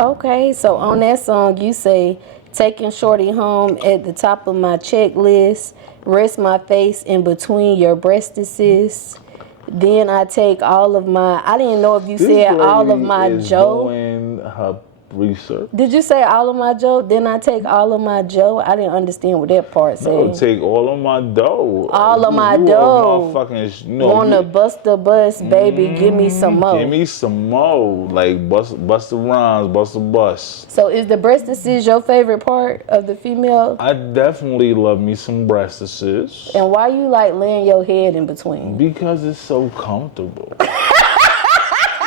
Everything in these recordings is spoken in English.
Okay, so on that song you say, taking shorty home at the top of my checklist, rest my face in between your breastises. Then I take all of my, I didn't know if you said all of my Joe. Doing her research. Did you say all of my Joe? Then I take all of my Joe? I didn't understand what that part said. No, take all of my dough. All of my dough. Wanna You bust the bus, baby, give me some more. give me some more. Like bust the rhymes, bust the bus. So is the breastises your favorite part of the female? I definitely love me some breastises. And why you like laying your head in between? Because it's so comfortable.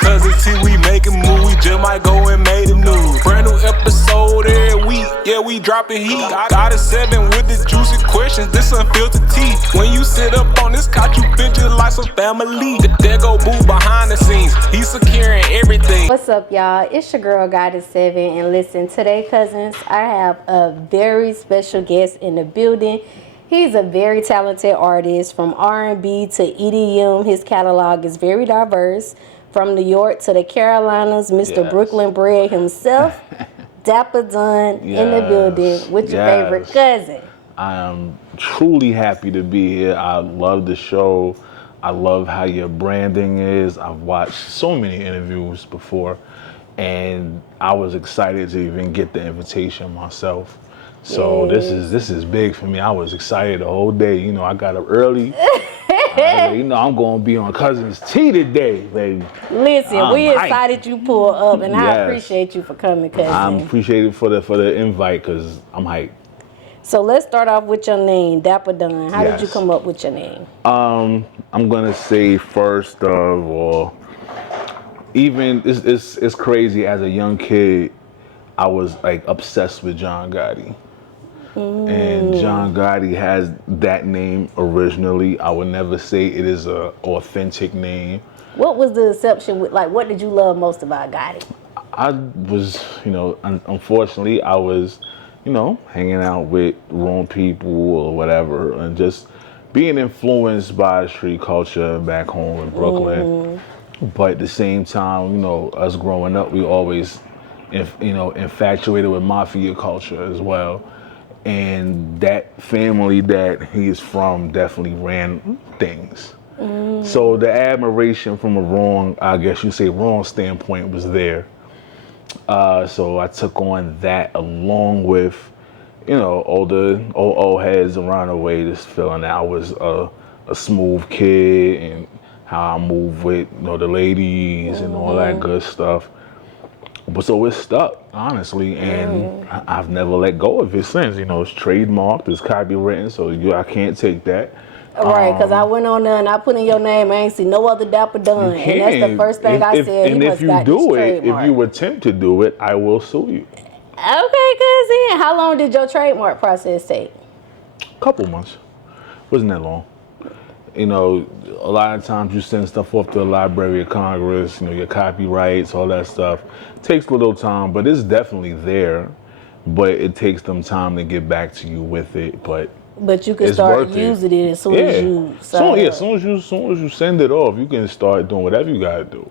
Cuzn T, we making moves, we just might go and make the news. Brand new episode every week, yeah, we dropping heat. Got a 7 with the juicy questions, this unfiltered tea. When you sit up on this couch, you feel just like some family. There go Boo behind the scenes, he's securing everything. What's up, y'all? It's your girl, Gotti7, and listen, today, cousins, I have a very special guest in the building. He's a very talented artist, from R&B to EDM. His catalog is very diverse. From New York to the Carolinas, Mr. Yes. Brooklyn Bred himself, DapaDon in the building with your favorite cousin. I am truly happy to be here. I love the show. I love how your branding is. I've watched so many interviews before, and I was excited to even get the invitation myself. So Yes. this is big for me. I was excited the whole day. You know, I got up early. You know, I'm gonna be on Cuz's T today, baby. Listen, we excited you pull up, and I Yes. appreciate you for coming, cousin. I'm appreciated for the invite because I'm hyped. So let's start off with your name, DapaDon. How did you Yes. come up with your name? I'm gonna say first of all, even it's crazy. As a young kid, I was like obsessed with John Gotti. And John Gotti has that name originally. I would never say it is a authentic name. What was the exception with, like, what did you love most about Gotti? I was, unfortunately, I was, hanging out with wrong people or whatever, and just being influenced by street culture back home in Brooklyn. But at the same time, us growing up, we always, infatuated with mafia culture as well. And that family that he's from definitely ran things. So the admiration from a wrong standpoint was there. So I took on that along with, older old heads around the way, just feeling that I was a smooth kid and how I move with, the ladies and all that good stuff. But so it's stuck, honestly, and I've never let go of it since. It's trademarked, it's copywritten, so I can't take that. Right, because I went on there and I put in your name. I ain't see no other DapaDon, and that's the first thing I said. And if you do it, if you attempt to do it, I will sue you. Okay, cousin. How long did your trademark process take? A couple months. Wasn't that long. A lot of times you send stuff off to the Library of Congress, your copyrights, all that stuff. It takes a little time, but it's definitely there. But it takes them time to get back to you with it. But you can start using it as soon as you as soon as you send it off, you can start doing whatever you gotta do.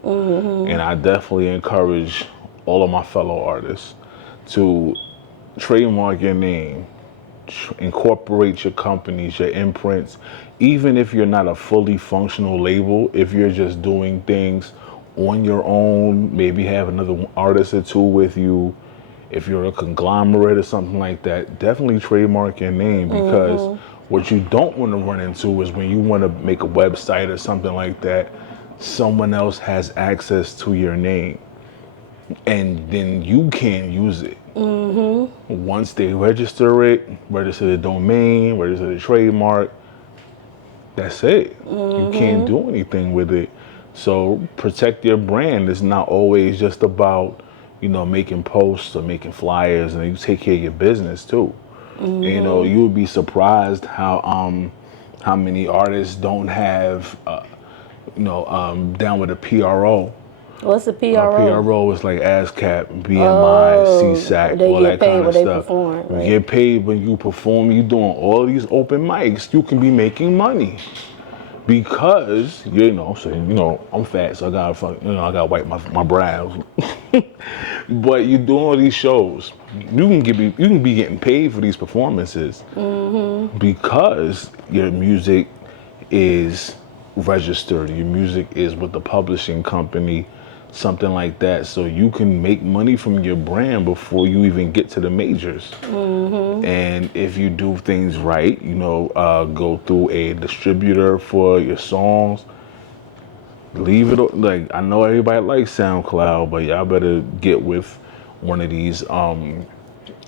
And I definitely encourage all of my fellow artists to trademark your name, incorporate your companies, your imprints. Even if you're not a fully functional label, if you're just doing things on your own, maybe have another artist or two with you. If you're a conglomerate or something like that, definitely trademark your name, because what you don't want to run into is when you want to make a website or something like that, someone else has access to your name and then you can't use it. Once they register it, register the domain, register the trademark, that's it. You can't do anything with it. So protect your brand. It's not always just about, making posts or making flyers, and you take care of your business too. You would be surprised how many artists don't have, down with a PRO. What's a PRO? PRO is like ASCAP, BMI, CSAC, all that kind of stuff. Right? You get paid when you perform. You doing all these open mics. You can be making money because I'm fat, so I gotta wipe my brows. But you're doing all these shows. You can be getting paid for these performances because your music is registered. Your music is with the publishing company, something like that. So you can make money from your brand before you even get to the majors. And if you do things right, go through a distributor for your songs. Leave it like I know everybody likes SoundCloud, but y'all better get with one of these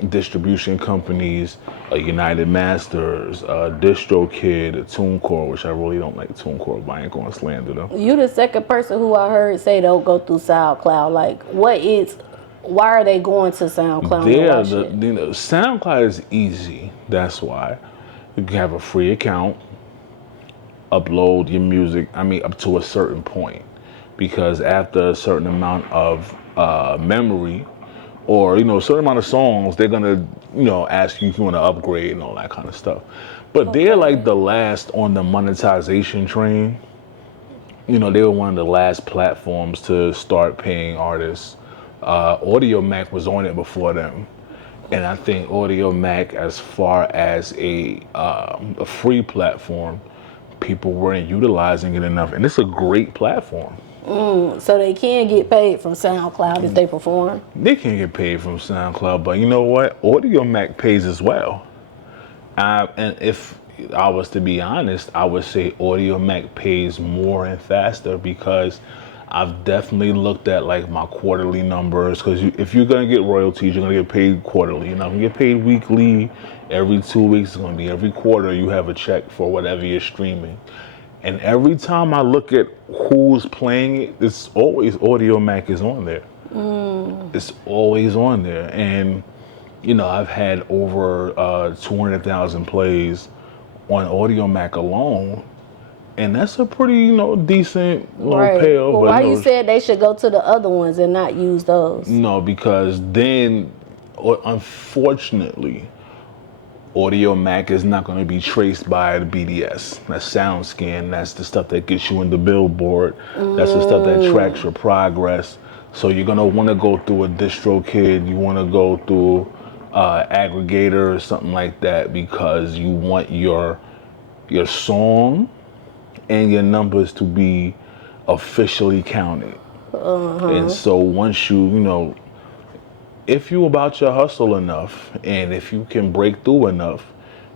distribution companies, United Masters, DistroKid, TuneCore, which I really don't like TuneCore, but I ain't gonna slander them. You the second person who I heard say don't go through SoundCloud. Like, why are they going to SoundCloud? SoundCloud is easy. That's why you can have a free account, upload your music. Up to a certain point, because after a certain amount of memory, or a certain amount of songs, they're gonna ask you if you want to upgrade and all that kind of stuff. But they're like the last on the monetization train. They were one of the last platforms to start paying artists. Audio Mac was on it before them, and I think Audio Mac, as far as a free platform, people weren't utilizing it enough, and it's a great platform. So they can get paid from SoundCloud if they perform? They can't get paid from SoundCloud, but you know what? Audio Mac pays as well. And if I was to be honest, I would say Audio Mac pays more and faster, because I've definitely looked at like my quarterly numbers, because if you're gonna get royalties, you're gonna get paid quarterly. You're not gonna get paid weekly, every 2 weeks. It's gonna be every quarter you have a check for whatever you're streaming. And every time I look at who's playing it, it's always Audio Mac is on there. It's always on there. And, I've had over 200,000 plays on Audio Mac alone. And that's a pretty, decent payoff. Well, why you said they should go to the other ones and not use those? No, because then, unfortunately, Audio Mac is not going to be traced by the BDS. That's SoundScan. That's the stuff that gets you in the Billboard. That's the stuff that tracks your progress. So you're going to want to go through a DistroKid. You want to go through aggregator or something like that, because you want your song and your numbers to be officially counted. And so once if you about your hustle enough, and if you can break through enough,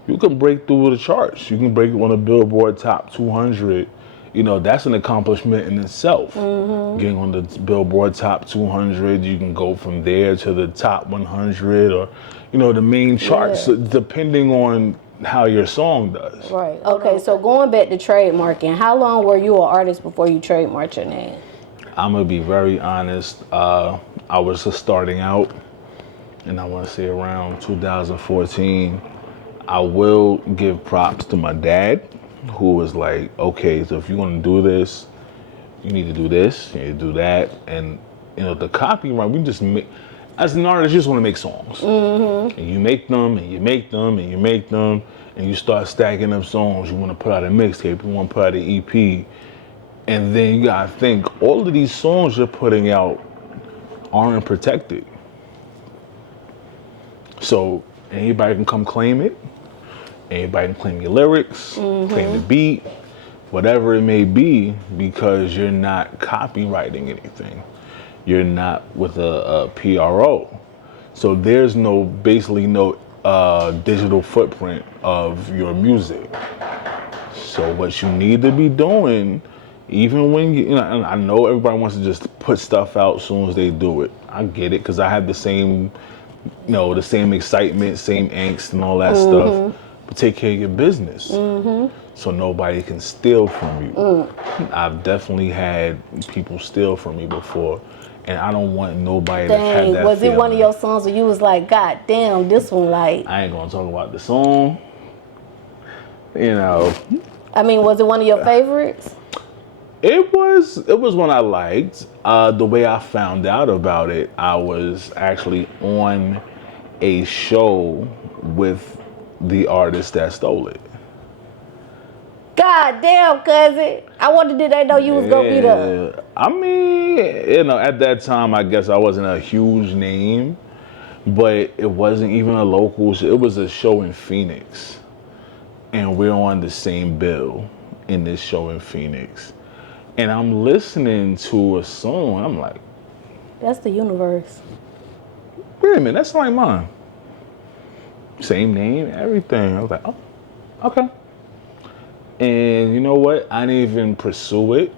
you can break through the charts. You can break on the Billboard Top 200. That's an accomplishment in itself. Getting on the Billboard Top 200, you can go from there to the Top 100, or the main charts, depending on how your song does. Right. Okay, so going back to trademarking, how long were you an artist before you trademarked your name? I'm gonna be very honest. I was just starting out, and I want to say around 2014. I will give props to my dad, who was like, okay, so if you want to do this, you need to do this, you need to do that. And the copyright, we just make, as an artist, you just want to make songs. And you make them, and you make them, and you make them, and you start stacking up songs. You want to put out a mixtape, you want to put out an EP. And then you gotta think, all of these songs you're putting out aren't protected. So anybody can come claim it. Anybody can claim your lyrics, claim the beat, whatever it may be, because you're not copywriting anything. You're not with a PRO. So there's basically no digital footprint of your music. So what you need to be doing, even when I know everybody wants to just put stuff out as soon as they do it. I get it, because I have the same, the same excitement, same angst and all that stuff. But take care of your business, so nobody can steal from you. I've definitely had people steal from me before, and I don't want nobody to have that. Was it one of your songs where you was like, God damn, this one, like? I ain't gonna talk about the song. Was it one of your favorites? It was one I liked. The way I found out about it, I was actually on a show with the artist that stole it. God God damn, cousin. I wonder did they know you was gonna be there. I mean, at that time, I guess I wasn't a huge name, but it wasn't even a local show. It was a show in Phoenix, and we're on the same bill in this show in Phoenix. And I'm listening to a song, and I'm like, That's the universe. wait a minute, that's like mine. Same name, everything. I was like, oh, okay. And you know what? I didn't even pursue it.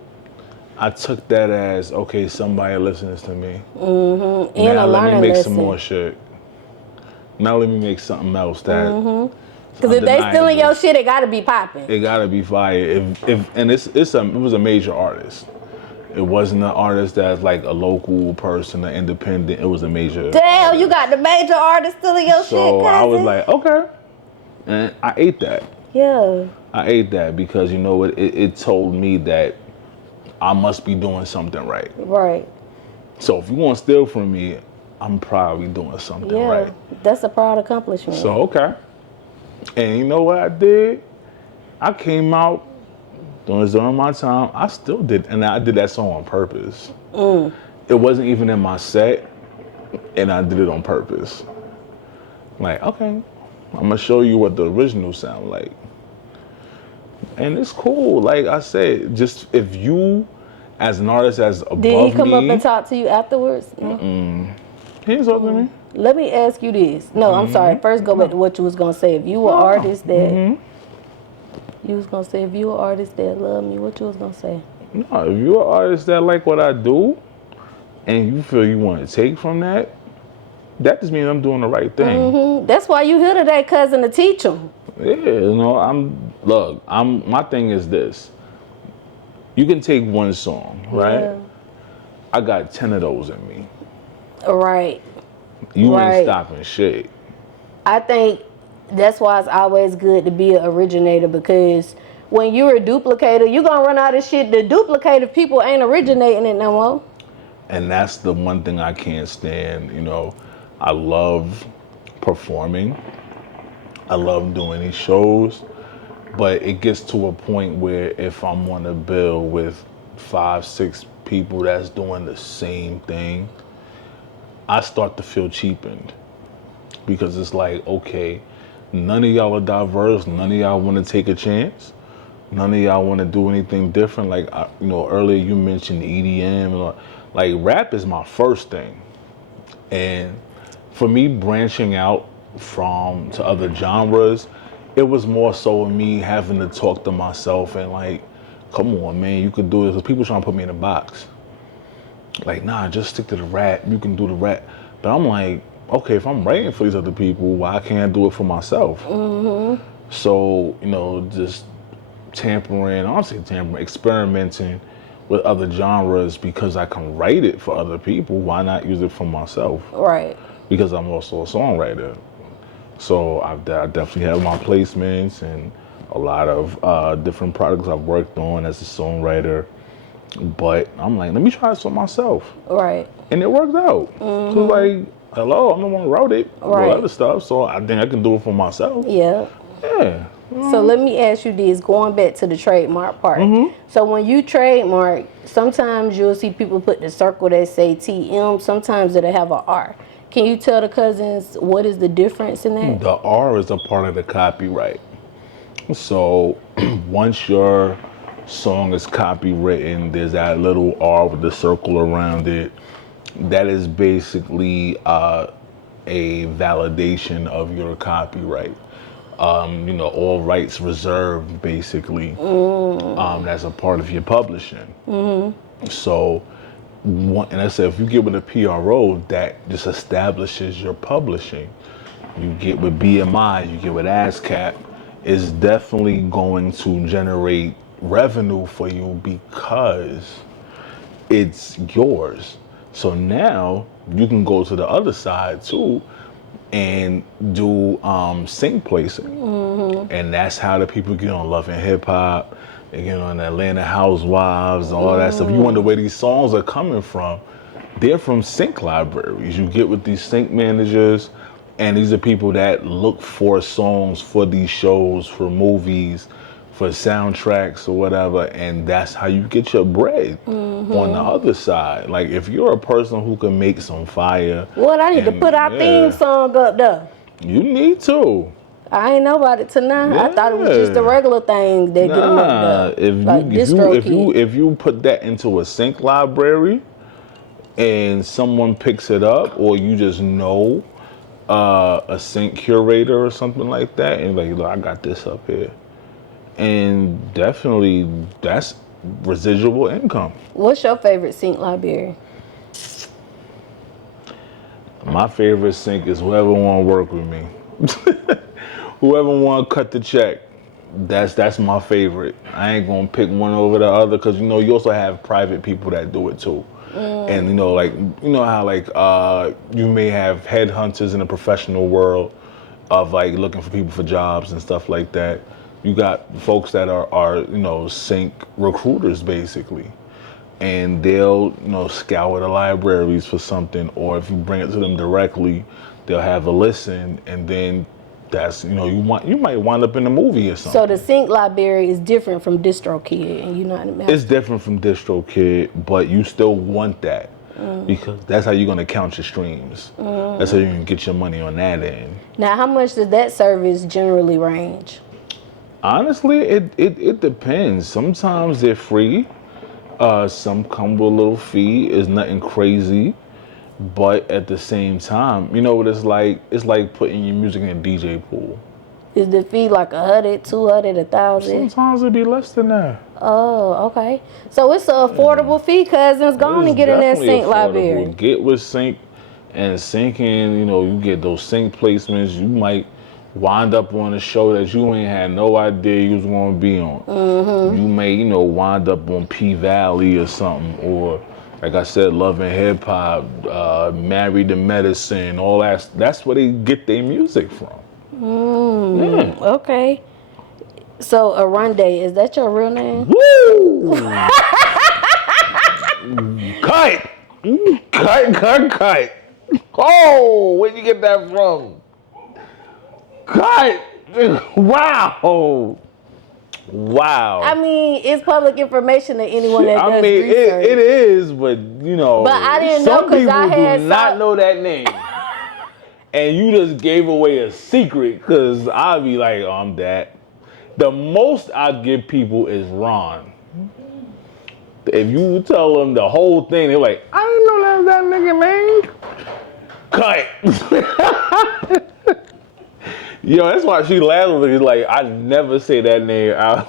I took that as, okay, somebody listens to me. Mm-hmm. And now a let me learning make lesson. some more shit. Now let me make something else that. Because if they stealing your shit, it gotta be popping. It gotta be fire. And it was a major artist. It wasn't an artist that's like a local person, an independent. It was a major. Damn, you got the major artist stealing your shit, So cousin. I was like, okay. And I ate that. Yeah. I ate that because, you know what, it told me that I must be doing something right. Right. So if you want to steal from me, I'm probably doing something right. That's a proud accomplishment. So, okay. And you know what I did? I came out during my time. I still did, and I did that song on purpose. It wasn't even in my set, and I did it on purpose. Like, okay, I'm gonna show you what the original sound like. And it's cool. Like I said, just if you, as an artist, as above me. Did he come up and talk to you afterwards? No? He didn't talk to me. Let me ask you this. No, I'm sorry. First, go back to what you was gonna say. If you were artist that you was gonna say, if you were artist that love me, what you was gonna say? No, if you're an artist that like what I do, and you feel you want to take from that, that just means I'm doing the right thing. That's why you here today, cousin, to teach them. Yeah, my thing is this. You can take one song, right? Yeah. I got 10 of those in me. Right. You Right. ain't stopping shit. I think that's why it's always good to be an originator, because when you're a duplicator, you're gonna run out of shit. The duplicative people ain't originating it no more. And that's the one thing I can't stand. I love performing. I love doing these shows. But it gets to a point where if I'm on a bill with 5, 6 people that's doing the same thing, I start to feel cheapened. Because it's like, okay, none of y'all are diverse. None of y'all want to take a chance. None of y'all want to do anything different. Like, earlier you mentioned EDM. Like, rap is my first thing. And for me, branching out to other genres, it was more so me having to talk to myself and like, come on, man, you could do this. 'Cause people trying to put me in a box. Like, nah, just stick to the rap. You can do the rap. But I'm like, okay, if I'm writing for these other people, why can't I do it for myself? So, just experimenting with other genres because I can write it for other people. Why not use it for myself? Right. Because I'm also a songwriter. So I definitely have my placements and a lot of different products I've worked on as a songwriter. But I'm like, let me try this for myself. Right. And it worked out. So like, hello, I'm the one who wrote it. Right. Other stuff. So I think I can do it for myself. Yeah. Yeah. So let me ask you this, going back to the trademark part. So when you trademark, sometimes you'll see people put the circle that say TM, sometimes it'll have an R. Can you tell the cousins what is the difference in that? The R is a part of the copyright. So once your song is copywritten, there's that little R with the circle around it. That is basically a validation of your copyright. All rights reserved, basically. That's a part of your publishing. So, and I said, if you get with a PRO, that just establishes your publishing. You get with BMI, you get with ASCAP, it's definitely going to generate revenue for you because it's yours. So now you can go to the other side too and do sync placing. And that's how the people get on Love and Hip Hop. They get on Atlanta Housewives and all that stuff. You wonder where these songs are coming from. They're from sync libraries. You get with these sync managers, and these are people that look for songs for these shows, for movies, for soundtracks or whatever, and that's how you get your bread. On the other side, like if you're a person who can make some fire, What, I need to put our theme song up there. You need to. I ain't know about it till now. I thought it was just the regular thing that get them up there. If you put that into a sync library and someone picks it up, or you just know a sync curator or something like that, and like, look, I got this up here, and definitely that's residual income. What's your favorite sync library? My favorite sync is whoever want to work with me. Whoever want to cut the check, that's my favorite. I ain't gonna pick one over the other, because you also have private people that do it too. And how you may have headhunters in the professional world of like looking for people for jobs and stuff like that. You got folks that are sync recruiters basically, and they'll scour the libraries for something, or if you bring it to them directly, they'll have a listen, and then that's you might wind up in a movie or something. So the sync library is different from DistroKid, and you know what I mean? It's different from DistroKid, but you still want that because that's how you're gonna count your streams. That's how you can get your money on that end. Now, how much does that service generally range? Honestly, it depends. Sometimes they're free. Some come with a little fee. It's nothing crazy. But at the same time, you know what it's like? It's like putting your music in a DJ pool. Is the fee like 100, 200, 1,000? Sometimes it'd be less than that. Oh, okay. So it's an affordable fee, Cuzns. Go on and get in that sync library. Get with sync, and syncing, you get those sync placements. You might wind up on a show that you ain't had no idea you was going to be on. You may, wind up on P-Valley or something, or like I said, Love and Hip Hop, Married to Medicine, all that. That's where they get their music from. Okay. So Arunde, is that your real name? Woo! Cut. Oh, where'd you get that from? Cut. Wow. I mean, it's public information to anyone that does research. It is, but But I didn't know, because I had do not know that name. And you just gave away a secret, because I'll be like, oh, I'm that. The most I give people is Ron. If you tell them the whole thing, they're like, I didn't know that nigga name. Cut. That's why she laughs. It's like, I never say that name out.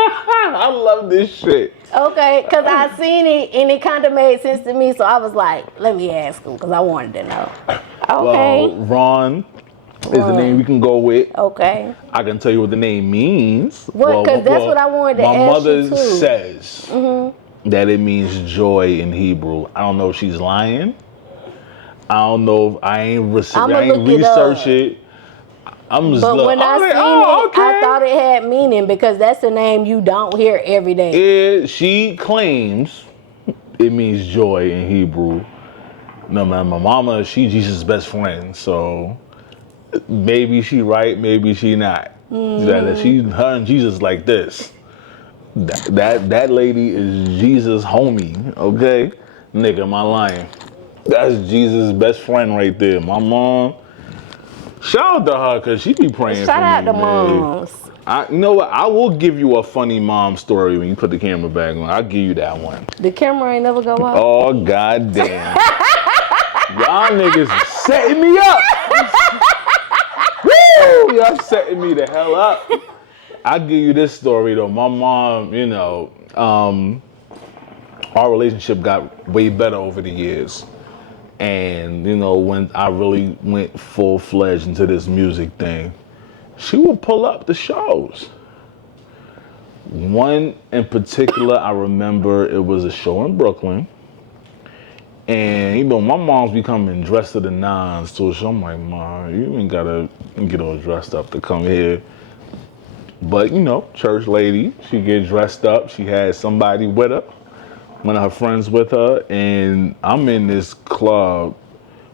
I love this shit. Okay, because I seen it and it kind of made sense to me, so I was like, let me ask him, because I wanted to know. Okay. Well, Ron is the name we can go with. Okay. I can tell you what the name means. What? Because that's what I wanted to ask you, My mother too. says that it means joy in Hebrew. I don't know if she's lying. I don't know if I ain't research it. I'm just but when I seen it, I thought it had meaning, because that's a name you don't hear every day. She claims it means joy in Hebrew. No, man, my mama, she Jesus' best friend, so maybe she right, maybe she not. Her and Jesus like this. That lady is Jesus' homie, okay? Nigga, am I lying? That's Jesus' best friend right there. My mom. Shout out to her, because she be praying for me. Shout out to moms. You know what? I will give you a funny mom story when you put the camera back on. I'll give you that one. The camera ain't never go off? Oh, goddamn. Y'all niggas are setting me up. Woo! Y'all setting me the hell up. I'll give you this story, though. My mom, our relationship got way better over the years. And, when I really went full-fledged into this music thing, she would pull up the shows. One in particular, I remember it was a show in Brooklyn. And, my mom's becoming dressed to the nines, so I'm like, Mom, you ain't gotta get all dressed up to come here. But, church lady, she get dressed up. She had somebody with her. One of her friends with her, and I'm in this club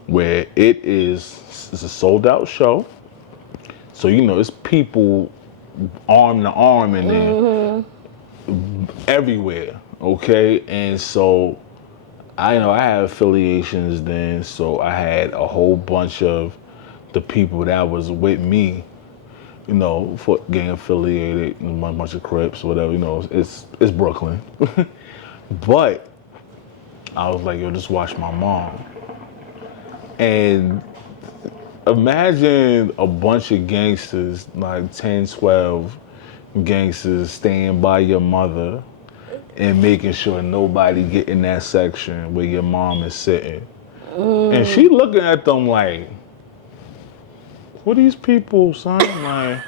where it's a sold out show. So, it's people arm to arm in there, everywhere. Okay, and so I had affiliations then, so I had a whole bunch of the people that was with me, for gang affiliated, and a bunch of Crips, whatever. It's Brooklyn, but I was like, yo, just watch my mom, and imagine a bunch of gangsters, like 10, 12 gangsters, staying by your mother and making sure nobody get in that section where your mom is sitting. And she looking at them like, what these people, son? Like,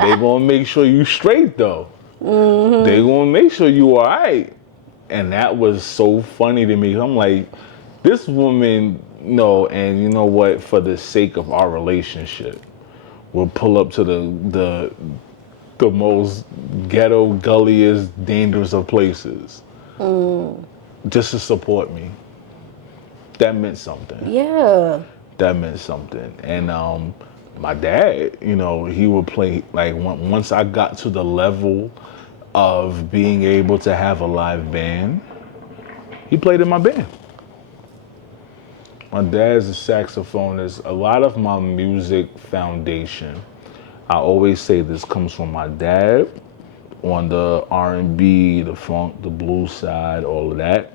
they gonna make sure you straight though. They gonna make sure you all right. And that was so funny to me. I'm like, this woman, and you know what, for the sake of our relationship, will pull up to the most ghetto, gulliest, dangerous of places just to support me. That meant something. Yeah. That meant something. And my dad, he would play, like, once I got to the level of being able to have a live band, he played in my band. My dad's a saxophonist. A lot of my music foundation, I always say this, comes from my dad on the R&B, the funk, the blues side, all of that.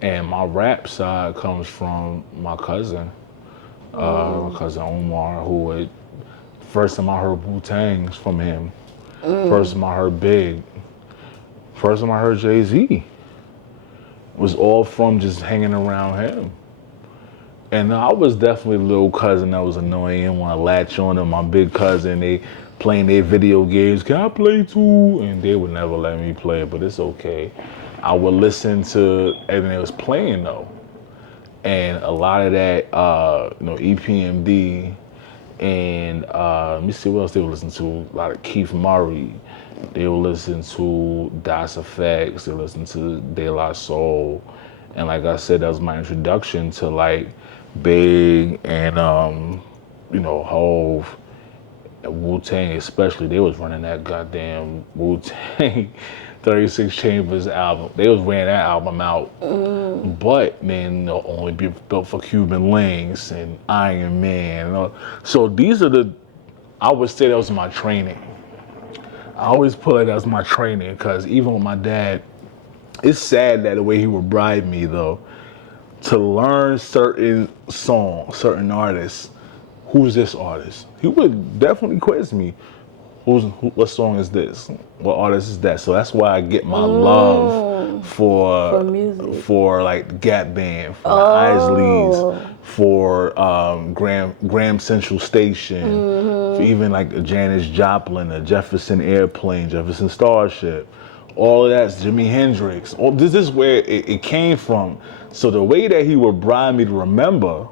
And my rap side comes from my cousin, my cousin Omar, who first time I heard Wu-Tang's from him. First time I heard Big. First time I heard Jay-Z. Was all from just hanging around him. And I was definitely a little cousin that was annoying and want to latch on to my big cousin. They playing their video games. Can I play too? And they would never let me play, but it's okay. I would listen to everything they was playing though. And a lot of that, EPMD and let me see what else they would listen to. A lot of Keith Murray. They would listen to Das Effects. They would listen to De La Soul. And like I said, that was my introduction to like Big and Hove and Wu-Tang especially. They was running that goddamn Wu-Tang 36 Chambers album. They was wearing that album out. But man, only be built for Cuban Links and Iron Man. So these are I would say that was my training. I always put it as my training because even with my dad, it's sad that the way he would bribe me though, to learn certain songs, certain artists. Who's this artist? He would definitely quiz me. What song is this? What artist is that? So that's why I get my love for music, for like Gap Band, for the Isleys, for Graham Central Station, for even like a Janis Joplin, a Jefferson Airplane, Jefferson Starship. All of that's Jimi Hendrix. This is where it came from. So the way that he would bribe me to remember,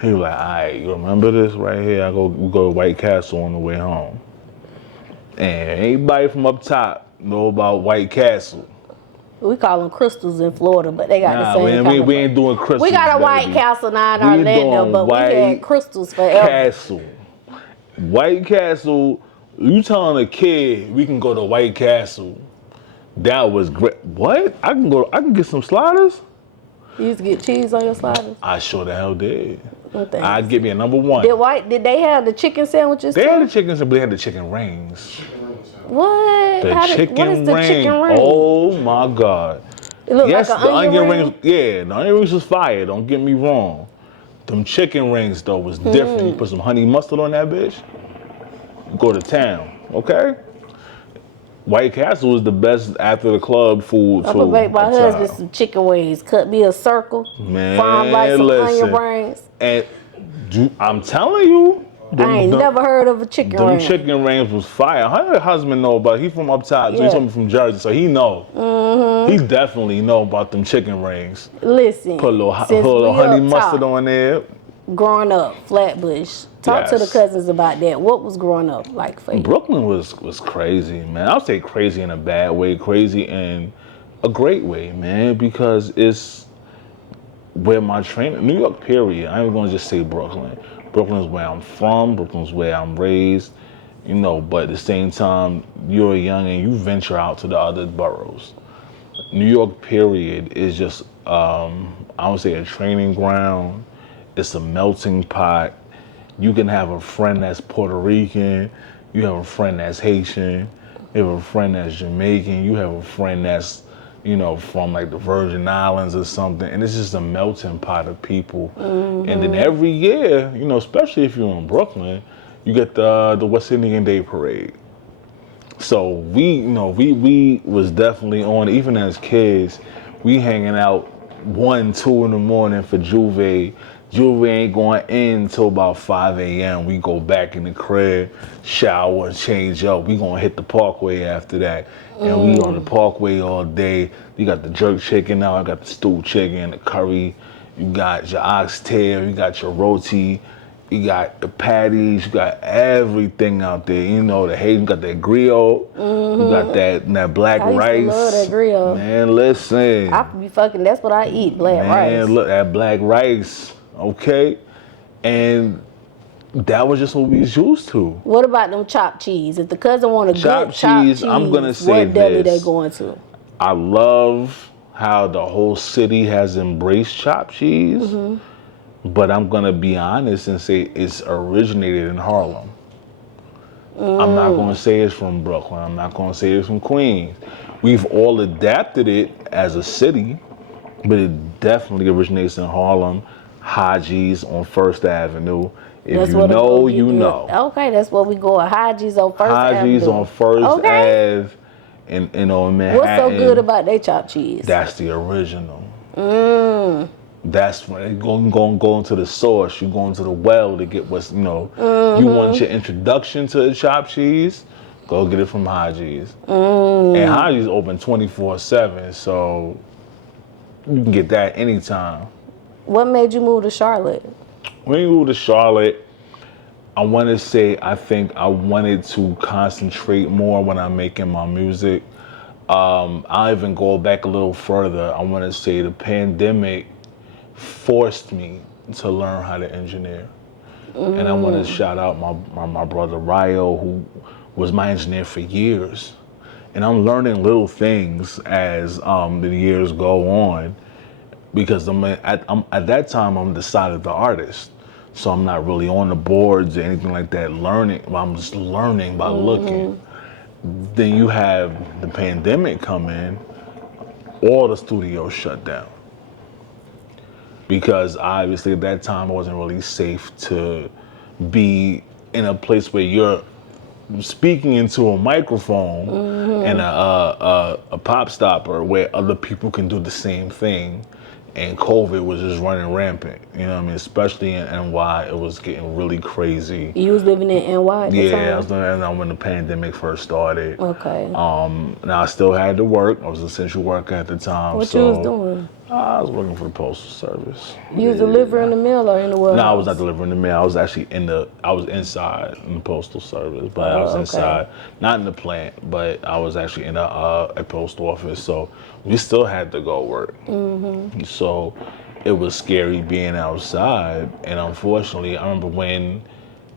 he was like, all right, you remember this right here? We go to White Castle on the way home. And anybody from up top know about White Castle. We call them crystals in Florida, but they got the same we ain't doing crystals. We got a White Castle now in Orlando, but we had crystals forever. Castle. White Castle, you telling a kid we can go to White Castle. That was great. What? I can get some sliders? You used to get cheese on your sliders? I sure the hell did. Oh, I'd give me a number one. Did they have the chicken sandwiches They too? had the chicken sandwiches, but they had the chicken rings. What? What is the chicken ring? Oh my God. It looked yes, like the an onion rings. Yeah, the onion rings was fire. Don't get me wrong. Them chicken rings though was different. You put some honey mustard on that bitch. Go to town, okay? White Castle was the best after the club food too. I'm gonna make my husband some chicken wings. Cut me a circle. Man, fry 'em like some onion rings. And I'm telling you, I ain't never heard of a chicken ring. Them chicken rings was fire. Her husband know about it. He from up top, so he's from Jersey, so he know. He definitely know about them chicken rings. Listen, put a little honey mustard on there. Growing up, Flatbush. Talk to the cousins about that. What was growing up like for you? Brooklyn was crazy, man. I would say crazy in a bad way, crazy in a great way, man, because it's where my training, New York, period. I ain't gonna just say Brooklyn. Brooklyn is where I'm from. Brooklyn is where I'm raised. you know, but at the same time, you're young and you venture out to the other boroughs. New York, period, is just, I would say, a training ground. It's a melting pot. You can have a friend that's Puerto Rican. You have a friend that's Haitian. You have a friend that's Jamaican. You have a friend that's, you know, from like the Virgin Islands or something. And it's just a melting pot of people. And then every year, you know, especially if you're in Brooklyn, you get the West Indian Day Parade. So we was definitely on, even as kids, we hanging out 1, 2 in the morning for Juve. Juve ain't going in till about 5 a.m. We go back in the crib, shower, and change up. We gonna hit the Parkway after that. And we on the Parkway all day. You got the jerk chicken now, I got the stewed chicken, the curry, you got your oxtail, you got your roti, you got the patties, you got everything out there. You know, the Haitian got that griot, you got that black rice. I used to love that griot. Man, listen. I be fucking, that's what I eat, black rice. Man, look, that black rice, okay? And that was just what we was used to. What about them chopped cheese? If the cousin want a good chopped cheese, I'm gonna say what deli this. they going to? I love how the whole city has embraced chopped cheese. But I'm gonna be honest and say it's originated in Harlem. I'm not gonna say it's from Brooklyn. I'm not gonna say it's from Queens. We've all adapted it as a city, but it definitely originates in Harlem. Haji's on First Avenue. If That's you what know, we you do. know. Okay, that's what we go. Haji's on First Avenue. Haji's on First Okay. Ave in on Manhattan. What's so good about their chopped cheese? That's the original. That's when you go into the source. You go into the well to get what's, you know. You want your introduction to the chopped cheese, go get it from Haji's. And Haji's open 24/7, so you can get that anytime. What made you move to Charlotte? When you move to Charlotte, I want to say I think I wanted to concentrate more when I'm making my music. I'll even go back a little further. I want to say the pandemic forced me to learn how to engineer. And I want to shout out my brother Ryo, who was my engineer for years. And I'm learning little things as the years go on, because at that time I'm the side of the artist. So I'm not really on the boards or anything like that learning. I'm just learning by looking. Then you have the pandemic come in, all the studios shut down. Because obviously at that time it wasn't really safe to be in a place where you're speaking into a microphone and a pop stopper where other people can do the same thing. And COVID was just running rampant, you know what I mean? Especially in NY, it was getting really crazy. You was living in NY at the time? Yeah, I was living in when the pandemic first started. Okay. Now I still had to work. I was an essential worker at the time. What you was doing? I was working for the Postal Service. You was delivering the mail or in the warehouse? No, I was not delivering the mail. I was actually I was inside in the Postal Service, but I was inside, not in the plant, but I was actually in a post office. So we still had to go work. So it was scary being outside. And unfortunately, I remember when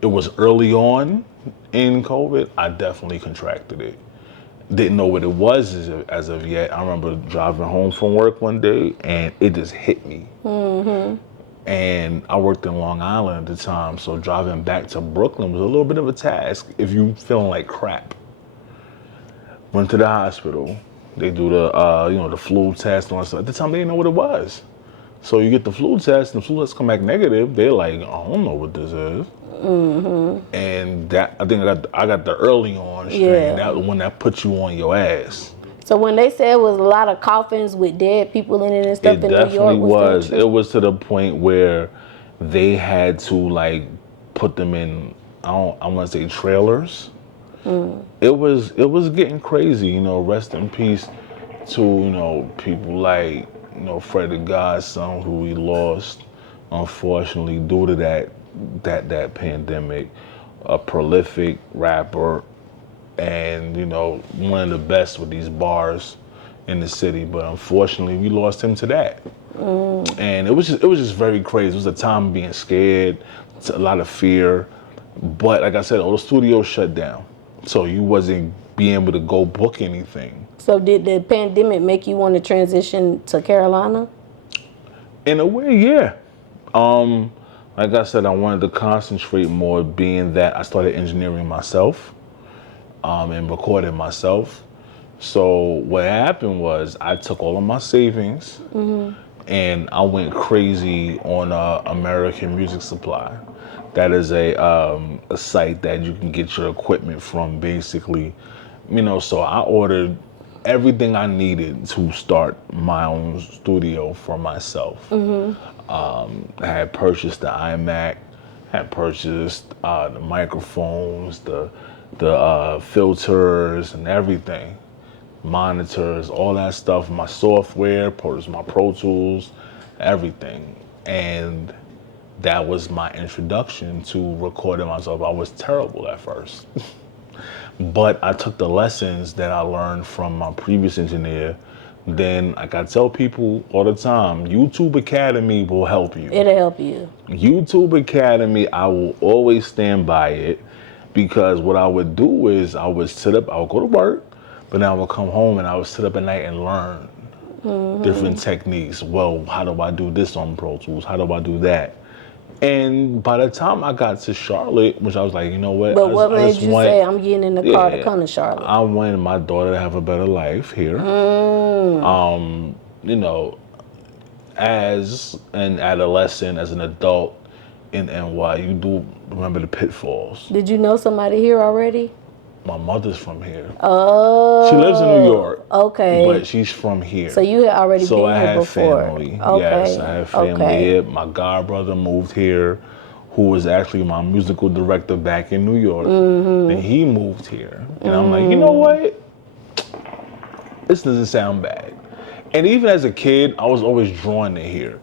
it was early on in COVID, I definitely contracted it. Didn't know what it was as of yet. I remember driving home from work one day and it just hit me. And I worked in Long Island at the time, so driving back to Brooklyn was a little bit of a task if you feeling like crap. Went to the hospital. They do the flu test and all that stuff. At the time, they didn't know what it was. So you get the flu test, and the flu test come back negative. They're like, I don't know what this is. And that, I think I got the early on strain. Yeah. That the one that puts you on your ass. So when they said it was a lot of coffins with dead people in it and stuff It in New York, definitely was. that It was to the point where they had to like put them in, I want to say trailers. It was getting crazy, you know. Rest in peace to people like Freddie Godson, who we lost unfortunately due to that pandemic. A prolific rapper, and one of the best with these bars in the city, but unfortunately we lost him to that. And it was just very crazy. It was a time of being scared, a lot of fear, But like I said, all the studios shut down. So you wasn't being able to go book anything. So did the pandemic make you want to transition to Carolina? In a way, yeah. Like I said, I wanted to concentrate more, being that I started engineering myself, and recording myself. So what happened was I took all of my savings and I went crazy on American Music Supply. That is a site that you can get your equipment from, basically. So I ordered everything I needed to start my own studio for myself. I had purchased the iMac, had purchased the microphones, the filters and everything, monitors, all that stuff, my software, purchased my Pro Tools, everything. And that was my introduction to recording myself. I was terrible at first. But I took the lessons that I learned from my previous engineer. Then, like I tell people all the time, YouTube Academy will help you. It'll help you. YouTube Academy, I will always stand by it, because what I would do is I would go to work, but then I would come home and I would sit up at night and learn different techniques. Well, how do I do this on Pro Tools? How do I do that? And by the time I got to Charlotte, which I was like, you know what? But what made you say, I'm getting in the car to come to Charlotte? I wanted my daughter to have a better life here. As an adolescent, as an adult in NY, you do remember the pitfalls. Did you know somebody here already? My mother's from here. Oh. She lives in New York. Okay. But she's from here. So you had already been here before. So I had family. Okay. Yes, I had family here. My godbrother moved here, who was actually my musical director back in New York. Then he moved here. And I'm like, you know what? This doesn't sound bad. And even as a kid, I was always drawn to here.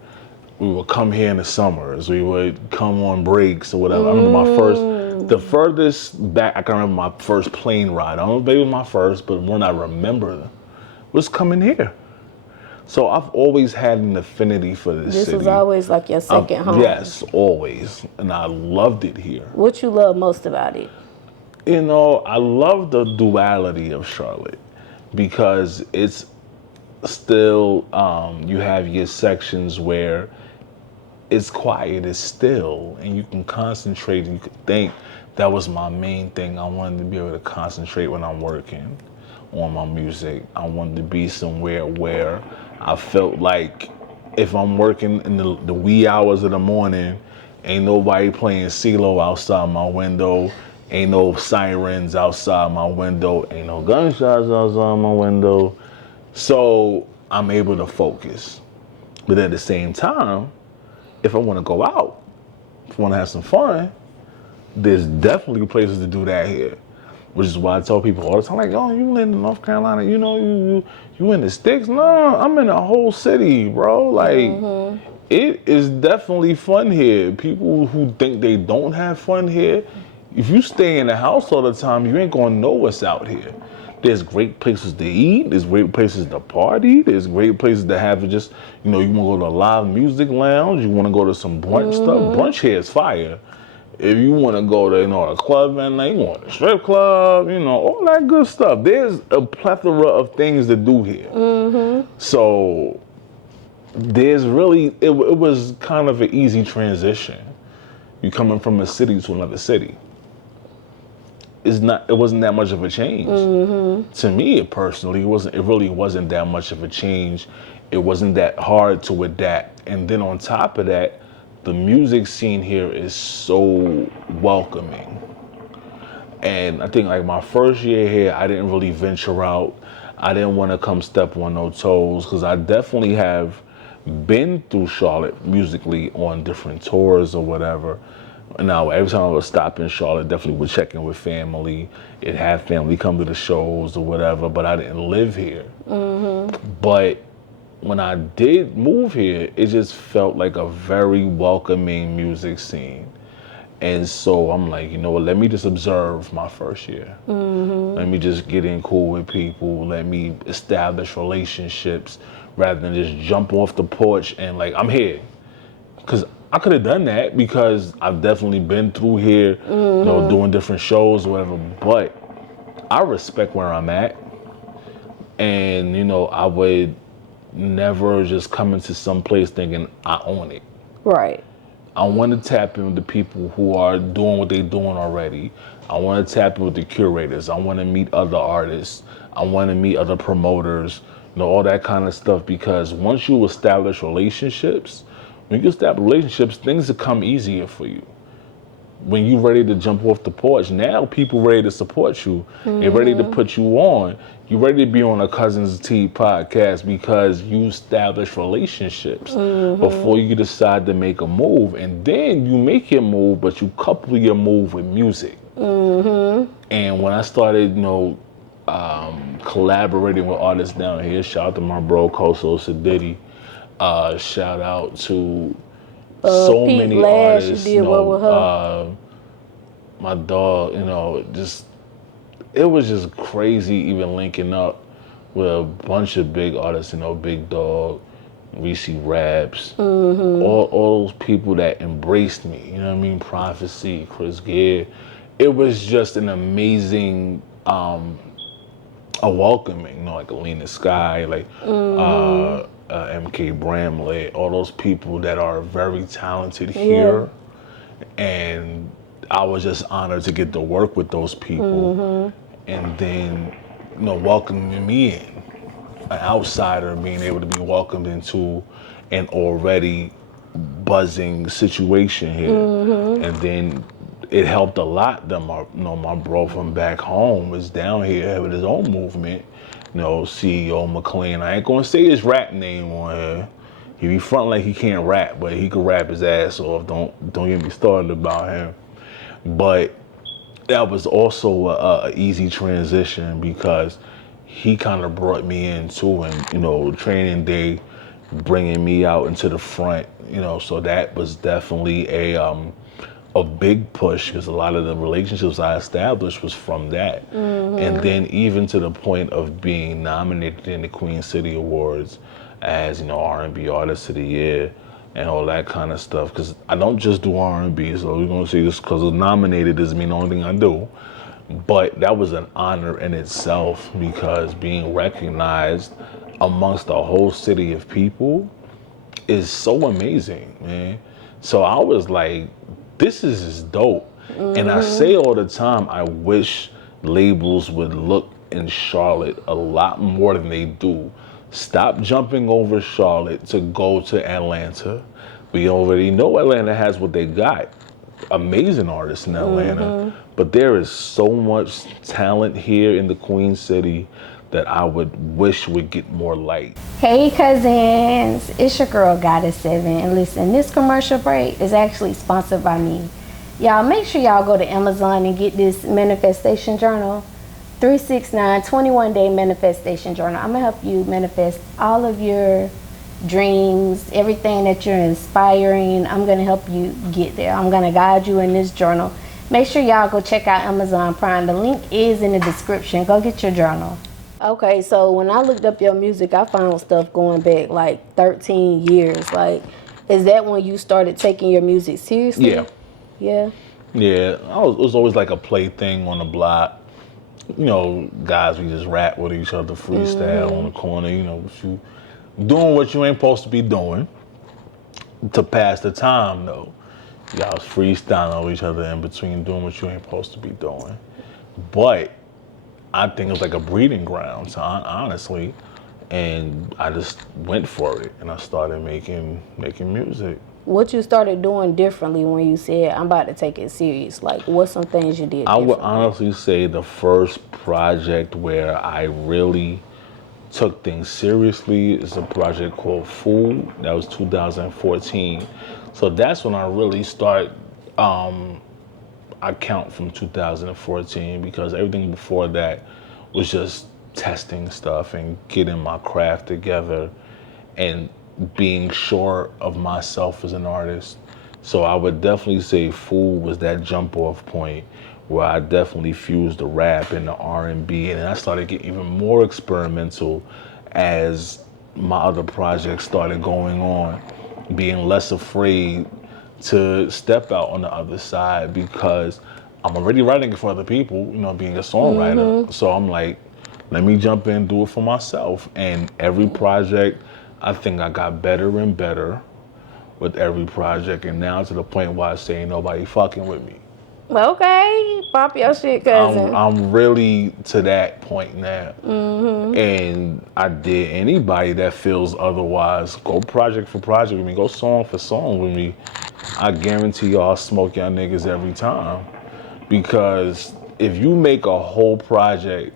We would come here in the summers. We would come on breaks or whatever. I remember the furthest back I can remember my first plane ride. I don't know if it was my first, but one I remember was coming here. So I've always had an affinity for this city. This was always like your second home. Yes, always. And I loved it here. What you love most about it? I love the duality of Charlotte, because it's still, you have your sections where it's quiet, it's still, and you can concentrate and you can think. That was my main thing. I wanted to be able to concentrate when I'm working on my music. I wanted to be somewhere where I felt like if I'm working in the wee hours of the morning, ain't nobody playing CeeLo outside my window, ain't no sirens outside my window, ain't no gunshots outside my window. So I'm able to focus. But at the same time, if I want to go out, if I want to have some fun, there's definitely places to do that here. Which is why I tell people all the time, like, oh, you live in North Carolina, you in the sticks? No, I'm in a whole city, bro. Like, it is definitely fun here. People who think they don't have fun here, if you stay in the house all the time, you ain't gonna know what's out here. There's great places to eat. There's great places to party. There's great places to have just, you want to go to a live music lounge. You want to go to some brunch stuff. Brunch here is fire. If you want to go to, a club and you want a strip club, all that good stuff. There's a plethora of things to do here. So there's really, it was kind of an easy transition. You coming from a city to another city. It wasn't that much of a change. To me, personally, it really wasn't that much of a change. It wasn't that hard to adapt. And then on top of that, the music scene here is so welcoming. And I think like my first year here, I didn't really venture out. I didn't want to come step on no toes, because I definitely have been through Charlotte musically on different tours or whatever. Now, every time I would stop in Charlotte, definitely would check in with family. It'd have family come to the shows or whatever, but I didn't live here. But when I did move here, it just felt like a very welcoming music scene. And so I'm like, let me just observe my first year. Let me just get in cool with people. Let me establish relationships rather than just jump off the porch and like, I'm here. Because I could have done that because I've definitely been through here, you know, doing different shows or whatever. But I respect where I'm at, and you know, I would never just come into some place thinking I own it. Right. I want to tap in with the people who are doing what they're doing already. I want to tap in with the curators. I want to meet other artists. I want to meet other promoters, you know, all that kind of stuff. Because once you establish relationships, when you establish relationships, things will come easier for you. When you're ready to jump off the porch, now people ready to support you. They're ready to put you on. You're ready to be on a Cuzn Tea podcast because you establish relationships before you decide to make a move. And then you make your move, but you couple your move with music. And when I started, you know, collaborating with artists down here, shout out to my bro Koso Sadiddy. Shout out to so Pete many Lash, artists, you did what with her? my dog, you know, just it was just crazy even linking up with a bunch of big artists, you know, Big Dog, Reese Raps, all those people that embraced me, you know what I mean? Prophecy, Chris Gear. It was just an amazing a welcoming, you know, like Alina Sky, like MK Bramlett, all those people that are very talented here. And I was just honored to get to work with those people. And then, you know, welcoming me in, an outsider being able to be welcomed into an already buzzing situation here. And then it helped a lot that my bro from back home was down here with his own movement. You know, CEO McLean. I ain't gonna say his rap name on here. He be fronting like he can't rap, but he can rap his ass off. Don't get me started about him. But that was also a easy transition because he kind of brought me in too, and you know, training day, bringing me out into the front. You know, so that was definitely a big push because a lot of the relationships I established was from that. And then even to the point of being nominated in the Queen City Awards as, you know, R&B Artist of the Year and all that kind of stuff. Because I don't just do R&B, so we're going to say this because nominated doesn't mean the only thing I do. But that was an honor in itself because being recognized amongst a whole city of people is so amazing, man. So I was like, this is just dope. And I say all the time, I wish labels would look in Charlotte a lot more than they do. Stop jumping over Charlotte to go to Atlanta. We already know Atlanta has what they got. Amazing artists in Atlanta. But there is so much talent here in the Queen City that I would wish would get more light. Hey cousins, it's your girl Gotti7, and listen, this commercial break is actually sponsored by me. Y'all make sure y'all go to Amazon and get this manifestation journal, 369 21-day manifestation journal. I'm gonna help you manifest all of your dreams, everything that you're inspiring. I'm gonna help you get there. I'm gonna guide you in this journal. Make sure y'all go check out Amazon Prime. The link is in the description. Go get your journal. Okay, so when I looked up your music, I found stuff going back like 13 years. Like, is that when you started taking your music seriously? Yeah. Yeah? Yeah, it was always like a play thing on the block. You know, guys, we just rap with each other, freestyle on the corner, you know, you doing what you ain't supposed to be doing to pass the time, though. Y'all was freestyling with each other in between doing what you ain't supposed to be doing. But I think it was like a breeding ground, honestly. And I just went for it, and I started making music. What you started doing differently when you said, I'm about to take it serious? Like, what's some things you did I differently? would honestly say the first project where I really took things seriously is a project called Fool. That was 2014. So that's when I really start, I count from 2014 because everything before that was just testing stuff and getting my craft together and being sure of myself as an artist. So I would definitely say Fool was that jump off point where I definitely fused the rap and the R&B, and I started getting even more experimental as my other projects started going on, being less afraid to step out on the other side because I'm already writing for other people, being a songwriter. So I'm like, let me jump in and do it for myself. And every project, I think I got better and better with every project. And now to the point where I say ain't nobody fucking with me. Okay, pop your shit, cousin. I'm really to that point now. And I dare anybody that feels otherwise, go project for project with me, go song for song with me. I guarantee y'all I'll smoke y'all niggas every time. Because if you make a whole project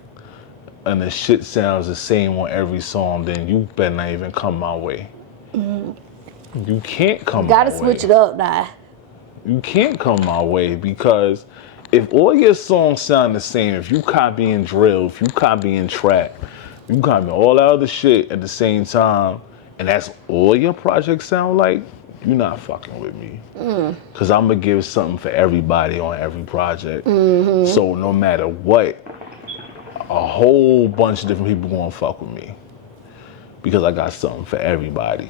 and the shit sounds the same on every song, then you better not even come my way. You can't come my way. Gotta switch it up now. You can't come my way because if all your songs sound the same, if you copying drill, if you copying trap, you copying all that other shit at the same time, and that's all your projects sound like, you're not fucking with me. Because I'm going to give something for everybody on every project. So no matter what, a whole bunch of different people going to fuck with me because I got something for everybody.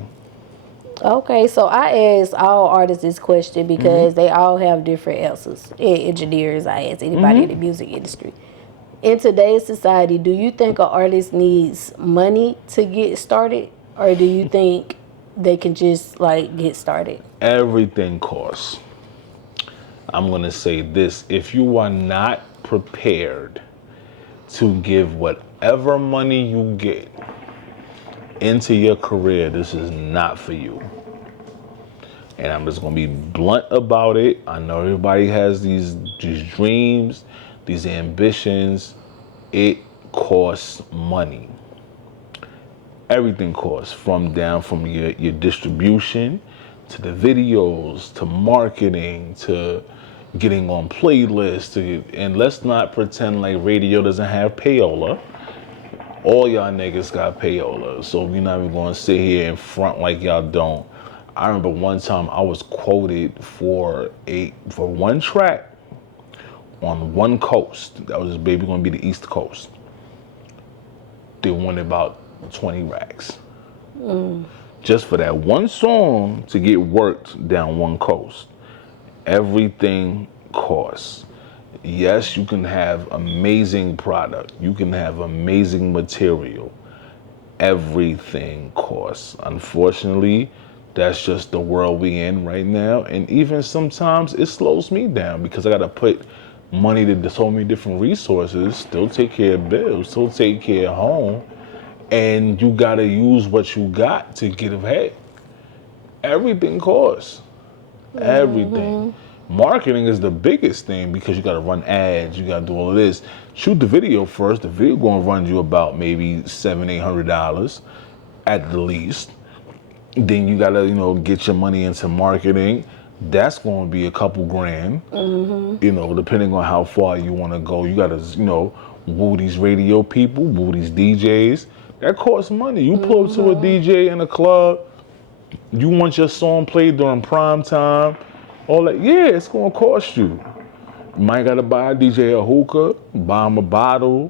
Okay, so I ask all artists this question because they all have different answers. Engineers, I ask anybody in the music industry. In today's society, do you think an artist needs money to get started, or do you think they can just get started? Everything costs. I'm gonna say this: if you are not prepared to give whatever money you get into your career, this is not for you. And I'm just gonna be blunt about it. I know everybody has these dreams, these ambitions. It costs money. Everything costs, from your distribution to the videos to marketing to getting on playlists and let's not pretend like radio doesn't have payola. All y'all niggas got payola, so we're not even gonna sit here and front like y'all don't. I remember one time I was quoted for one track on one coast. That was maybe gonna be the East Coast. They wanted about 20 racks. Just for that one song to get worked down one coast. Everything costs. Yes, you can have amazing product. You can have amazing material. Everything costs. Unfortunately, that's just the world we in right now. And even sometimes it slows me down because I gotta put money to so many different resources, still take care of bills, still take care of home. And you gotta use what you got to get ahead. Everything costs. Everything. Marketing is the biggest thing because you gotta run ads, you gotta do all of this. Shoot the video first. The video gonna run you about maybe $700-800 at the least. Then you gotta, get your money into marketing. That's gonna be a couple grand. Depending on how far you wanna go. You gotta, woo these radio people, woo these DJs. That costs money. You pull up to a DJ in a club, you want your song played during prime time, all that, yeah, it's gonna cost you. You might gotta buy a DJ a hookah, buy him a bottle,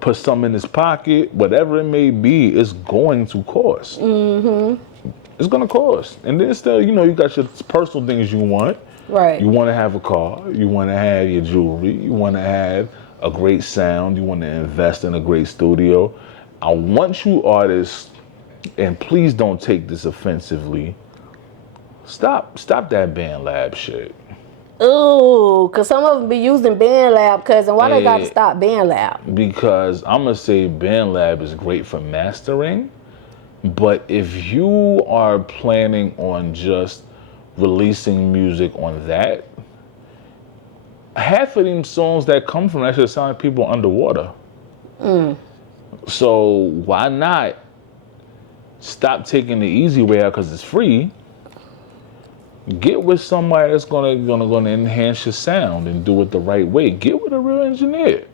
put something in his pocket, whatever it may be, it's going to cost. It's gonna cost. And then still, you got your personal things you want. Right. You wanna have a car, you wanna have your jewelry, you wanna have a great sound, you wanna invest in a great studio. I want you artists, and please don't take this offensively, stop that BandLab shit. Ooh, because some of them be using BandLab, cousin. Why they got to stop BandLab? Because I'm going to say BandLab is great for mastering, but if you are planning on just releasing music on that, half of them songs that come from that should sound like people underwater. So why not stop taking the easy way out because it's free? Get with somebody that's gonna enhance your sound and do it the right way. Get with a real engineer.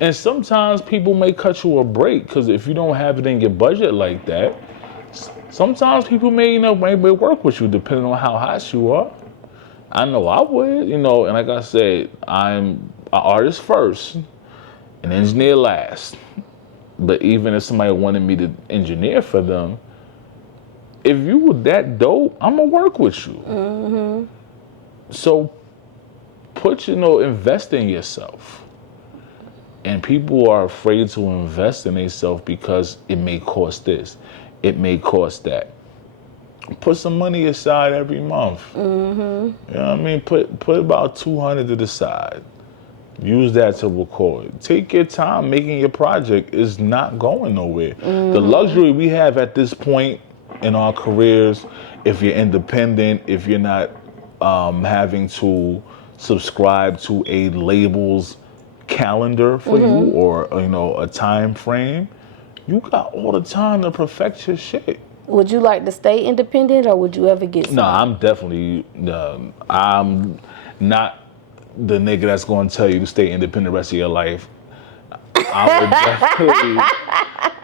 And sometimes people may cut you a break because if you don't have it in your budget like that, sometimes people may work with you depending on how hot you are. I know I would, and like I said, I'm an artist first, an engineer last. But even if somebody wanted me to engineer for them, if you were that dope, I'm gonna work with you. So invest in yourself. And people are afraid to invest in themselves because it may cost this, it may cost that. Put some money aside every month. You know what I mean? Put about $200 to the side. Use that to record. Take your time making your project. Is not going nowhere. The luxury we have at this point in our careers, if you're independent, if you're not having to subscribe to a label's calendar for you or a time frame, you got all the time to perfect your shit. Would you like to stay independent, or would you ever get signed? No, I'm definitely I'm not the nigga that's going to tell you to stay independent the rest of your life. I would definitely.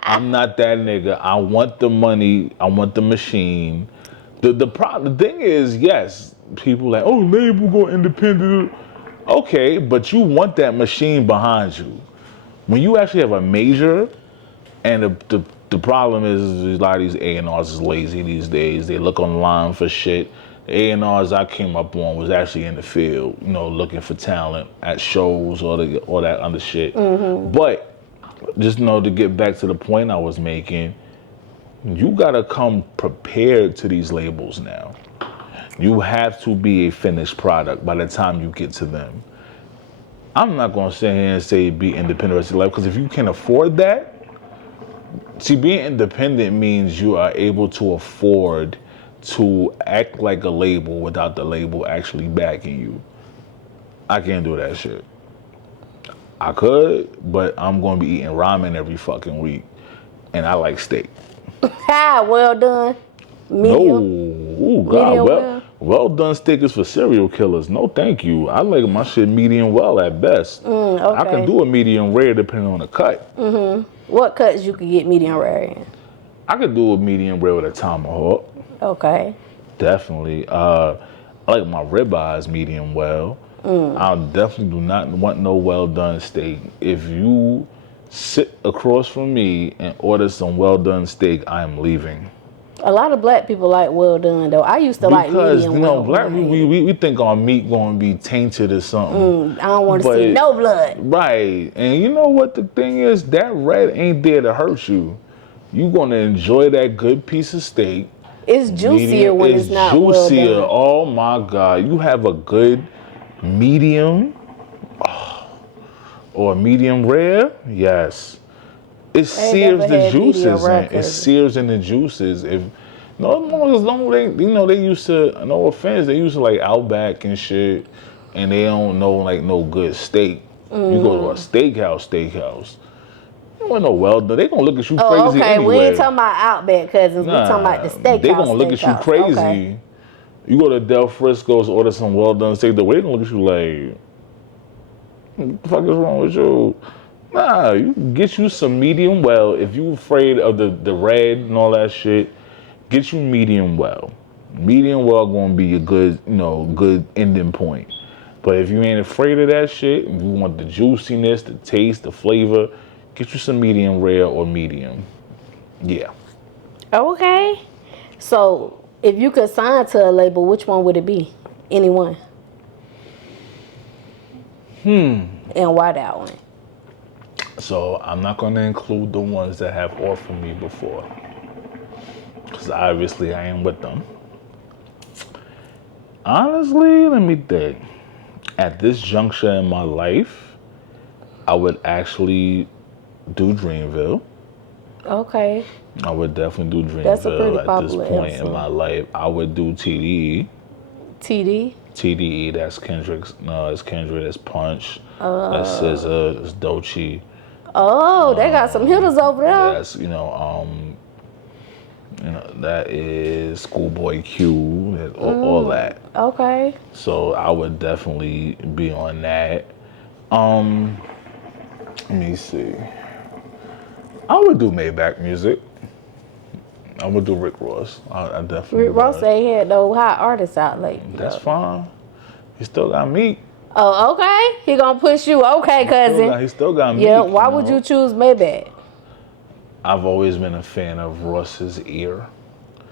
I'm not that nigga. I want the money. I want the machine. The thing is, yes, people like, oh, label go independent. Okay, but you want that machine behind you. When you actually have a major, and the problem is a lot of these A&Rs is lazy these days. They look online for shit. The A&Rs I came up on was actually in the field, looking for talent at shows or that other shit. But just to get back to the point I was making, you gotta come prepared to these labels now. You have to be a finished product by the time you get to them. I'm not gonna sit here and say be independent the rest of your life, because if you can afford that, see, being independent means you are able to afford to act like a label without the label actually backing you. I can't do that shit. I could, but I'm gonna be eating ramen every fucking week, and I like steak. Well done. Medium. No, ooh, God, Medium well done steak is for serial killers. No, thank you. I like my shit medium well at best. Okay. I can do a medium rare depending on the cut. What cuts you could get medium rare in? I could do a medium rare with a tomahawk. Okay. Definitely. I like my ribeyes medium well. I definitely do not want no well done steak. If you sit across from me and order some well done steak, I am leaving. A lot of black people like well done though. I used to like medium well. Black we think our meat gonna be tainted or something. I don't want to see no blood. Right, and you know what the thing is? That red ain't there to hurt you. You gonna enjoy that good piece of steak. It's juicier when it's not well done. Oh my God, you have a good medium or a medium rare. Yes. It sears the juices in. It sears in the juices. If they used to, no offense, they used to like Outback and shit, and they don't know like no good steak. You go to a steakhouse. You want no well done. They gonna look at you crazy okay. anyway. We ain't talking about Outback cousins. We talking about the steakhouse. They gonna look at you crazy. Okay. You go to Del Frisco's, order some well done steak. The way they gonna look at you like, what the fuck is wrong with you? Nah, you get you some medium well. If you afraid of the red and all that shit, get you medium well. Medium well gonna be a good, good ending point. But if you ain't afraid of that shit, if you want the juiciness, the taste, the flavor, get you some medium rare or medium. Yeah. Okay. So if you could sign to a label, which one would it be? Anyone? And why that one? So I'm not going to include the ones that have offered me before, because obviously I ain't with them. Honestly, let me think. At this juncture in my life, I would actually do Dreamville. Okay. I would definitely do Dreamville. That's a pretty popular at this point in my life. I would do TDE. TD? TDE, that's Kendrick's. No, it's Kendrick, that's Punch. That's SZA, that's Doechii. Oh, they got some hitters over there. That's, that is Schoolboy Q, all that. Okay. So I would definitely be on that. Let me see. I would do Maybach music. I would do Rick Ross. I definitely Rick Ross ain't had no hot artists out lately. That's fine. He still got me. Oh, okay. He gonna push you. Okay, cousin. He still got me. Yeah, why would you choose Maybach? I've always been a fan of Ross's ear.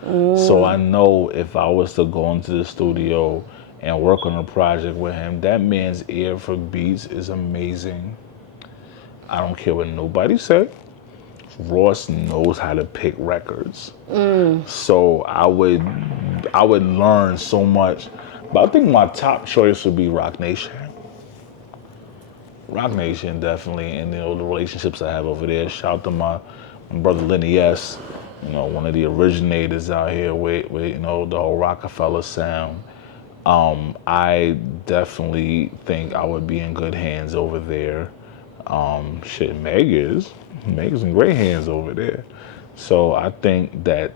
So I know if I was to go into the studio and work on a project with him, that man's ear for beats is amazing. I don't care what nobody say. Ross knows how to pick records. So I would learn so much. But I think my top choice would be Rock Nation. Rock Nation, definitely, and the relationships I have over there. Shout out to my brother Lenny S. One of the originators out here with the whole Rockefeller sound. I definitely think I would be in good hands over there. Meg's in great hands over there. So I think that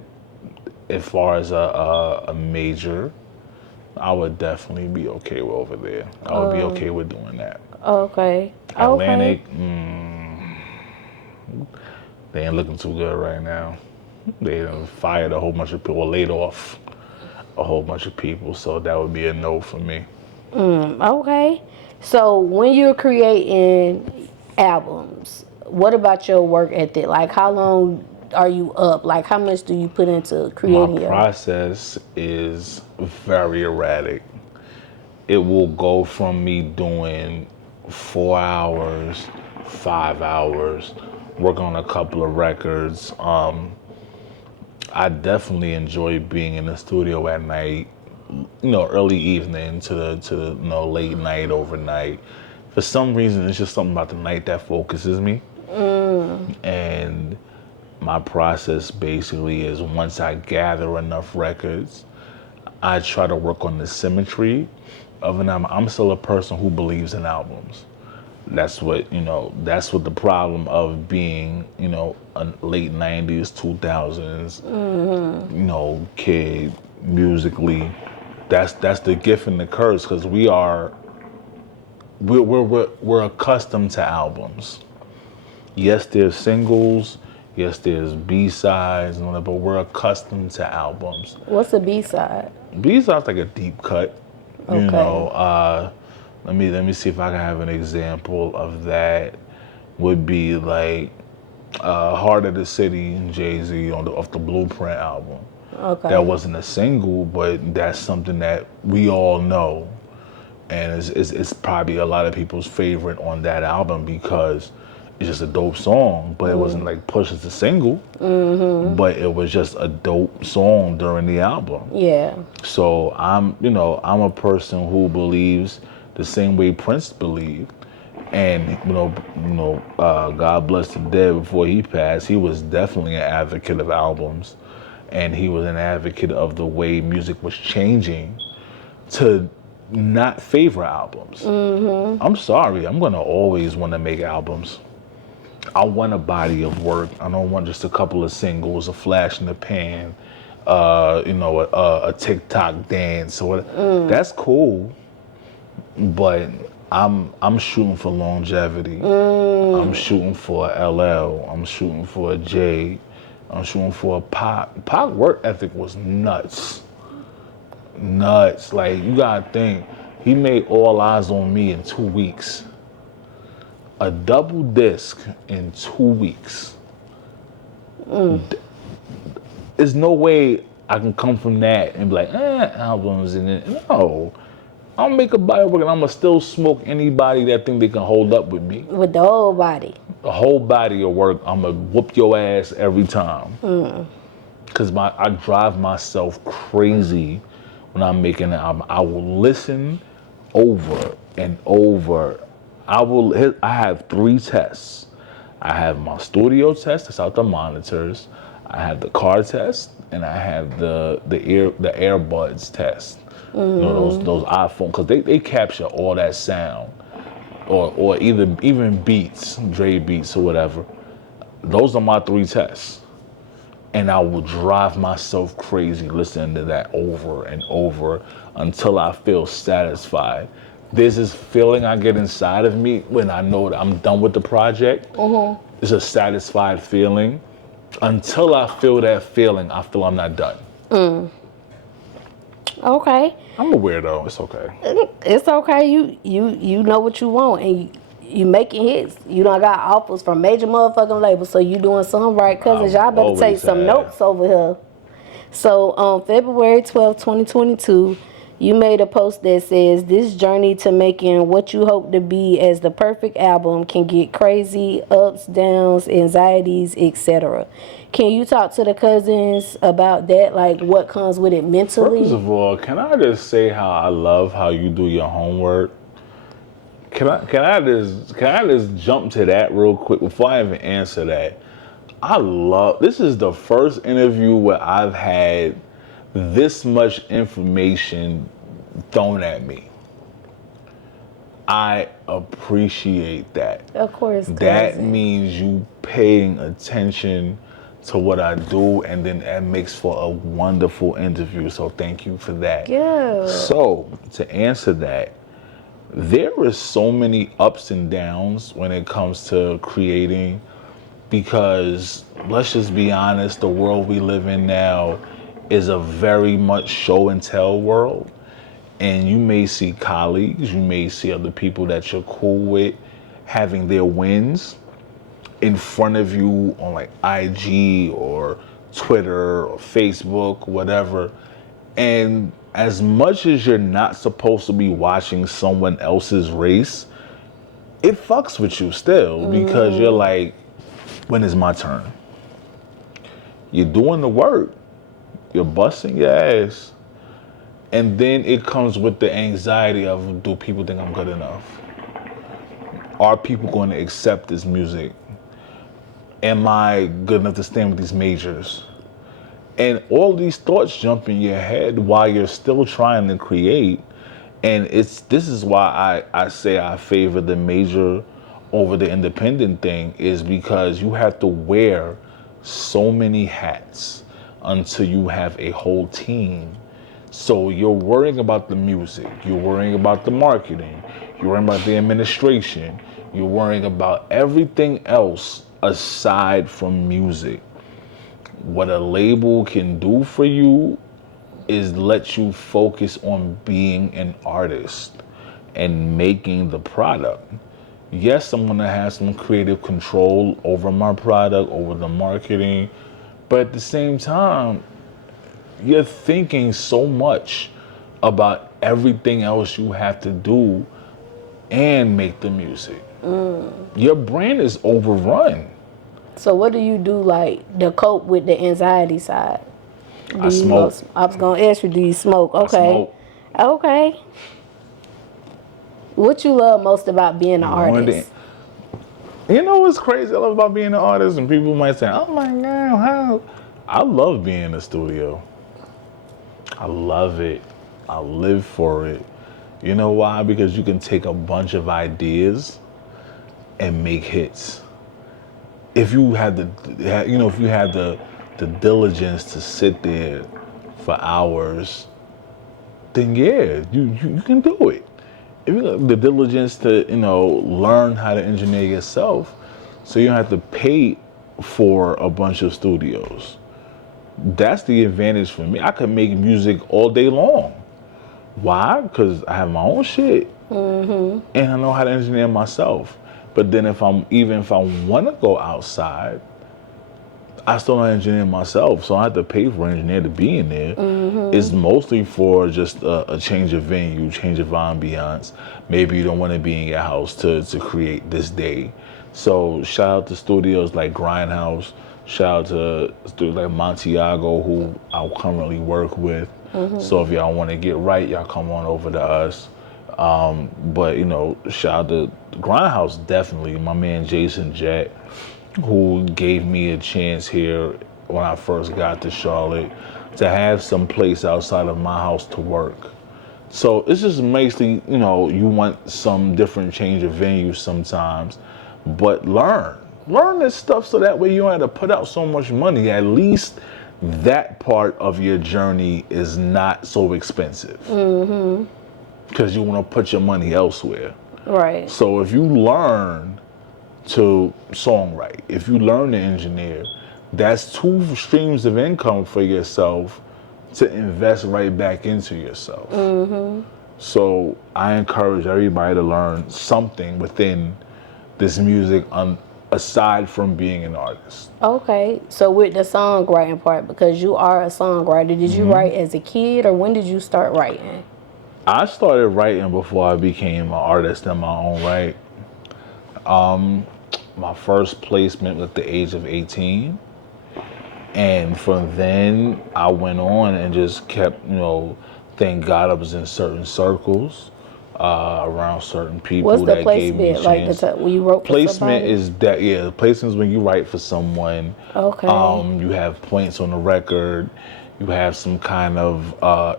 as far as a major, I would definitely be okay with over there. I would be okay with doing that. Okay. Atlantic, they ain't looking too good right now. They done fired a whole bunch of people, laid off a whole bunch of people, so that would be a no for me. Okay. So when you're creating albums, what about your work ethic? Like, how long are you up? Like, how much do you put into creating My process is very erratic. It will go from me doing 4 hours, 5 hours, work on a couple of records. I definitely enjoy being in the studio at night, early evening to the late night, overnight. For some reason, it's just something about the night that focuses me. And my process basically is, once I gather enough records, I try to work on the symmetry of an album. I'm still a person who believes in albums. That's what the problem of being, a late 90s, 2000s, kid musically. That's the gift and the curse, because we're accustomed to albums. Yes, there's singles. Yes, there's B-sides and all that, but we're accustomed to albums. What's a B-side? B-side's like a deep cut. Okay. Let me see if I can have an example of that. Would be like Heart of the City, Jay-Z off the Blueprint album. Okay. That wasn't a single, but that's something that we all know, and it's probably a lot of people's favorite on that album because it's just a dope song. But it wasn't like pushed as a single, but it was just a dope song during the album. Yeah. So I'm a person who believes the same way Prince believed. And God bless the dead, before he passed, he was definitely an advocate of albums, and he was an advocate of the way music was changing to not favor albums. I'm sorry, I'm gonna always want to make albums. I want a body of work. I don't want just a couple of singles, a flash in the pan, a TikTok dance or whatever. That's cool, but I'm shooting for longevity. I'm shooting for a LL. I'm shooting for a J. I'm shooting for a Pac. Pac work ethic was nuts. Like, you gotta think, he made All Eyes on Me in 2 weeks. A double disc in 2 weeks. There's no way I can come from that and be like, albums in it. No. I'll make a body work and I'm going to still smoke anybody that think they can hold up with me. With the whole body. The whole body of work, I'm going to whoop your ass every time. Because I drive myself crazy when I'm making an album. I will listen over and over. I have 3 tests. I have my studio test, that's out the monitors. I have the car test, and I have the earbuds test. Those iPhone, because they capture all that sound, or even beats, Dre beats or whatever. Those are my 3 tests, and I will drive myself crazy listening to that over and over until I feel satisfied. There's this feeling I get inside of me when I know that I'm done with the project. It's a satisfied feeling. Until I feel that feeling, I feel I'm not done. Okay. I'm a weirdo. It's okay. It's okay. You know what you want, and you making hits. You done got offers from major motherfucking labels, so you doing something right, cousins. Y'all better take some notes over here. So on February 12th, 2022, you made a post that says this journey to making what you hope to be as the perfect album can get crazy, ups, downs, anxieties, etc. Can you talk to the Cuzns about that? Like what comes with it mentally? First of all, can I just say how I love how you do your homework? Can I just jump to that real quick before I even answer that? This is the first interview where I've had this much information thrown at me. I appreciate that. Of course, That Cuzn. means you paying attention to what I do, and then that makes for a wonderful interview. So thank you for that. Yeah. So to answer that, there are so many ups and downs when it comes to creating, because let's just be honest, the world we live in now is a very much show and tell world. And you may see colleagues, you may see other people that you're cool with having their wins in front of you on like IG or Twitter or Facebook, whatever. And as much as you're not supposed to be watching someone else's race, it fucks with you still, because you're like, when is my turn? You're doing the work. You're busting your ass. And then it comes with the anxiety of, do people think I'm good enough? Are people going to accept this music? Am I good enough to stand with these majors? And all these thoughts jump in your head while you're still trying to create. And this is why I say I favor the major over the independent thing, is because you have to wear so many hats until you have a whole team. So you're worrying about the music, you're worrying about the marketing, you're worrying about the administration, you're worrying about everything else aside from music. What a label can do for you is let you focus on being an artist and making the product. Yes, I'm gonna have some creative control over my product, over the marketing, but at the same time, you're thinking so much about everything else you have to do and make the music. Your brain is overrun. So what do you do like to cope with the anxiety side? I smoke. I was gonna ask you, do you smoke? Okay. I smoke. Okay. What you love most about being an artist? You know what's crazy I love about being an artist? And people might say, oh my God, how? I love being in the studio. I love it. I live for it. You know why? Because you can take a bunch of ideas and make hits. If you had the diligence to sit there for hours, then yeah, you can do it. If you have the diligence to, learn how to engineer yourself, so you don't have to pay for a bunch of studios. That's the advantage for me. I could make music all day long. Why? Because I have my own shit. And I know how to engineer myself. But then if I want to go outside, I still don't engineer myself, so I have to pay for an engineer to be in there. It's mostly for just a change of venue, change of ambiance. Maybe you don't want to be in your house to create this day. So shout out to studios like Grindhouse. Shout out to studios like Montiago, who I currently work with. So if y'all want to get right, y'all come on over to us. But shout out to Grindhouse, definitely. My man Jason Jett, who gave me a chance here when I first got to Charlotte to have some place outside of my house to work. So it's just basically, you want some different change of venues sometimes, but learn this stuff so that way you don't have to put out so much money. At least that part of your journey is not so expensive. Because you want to put your money elsewhere. Right. So if you learn to songwrite, if you learn to engineer, that's 2 streams of income for yourself to invest right back into yourself. So I encourage everybody to learn something within this music aside from being an artist. Okay, so with the songwriting part, because you are a songwriter, did you write as a kid, or when did you start writing? I started writing before I became an artist in my own right. My first placement was at the age of 18. And from then, I went on and just kept, thank God I was in certain circles, around certain people What's the that gave me a placement? chance. Like when you wrote for Placement somebody? is that, yeah, placement is when you write for someone. Okay. You have points on the record. You have some kind of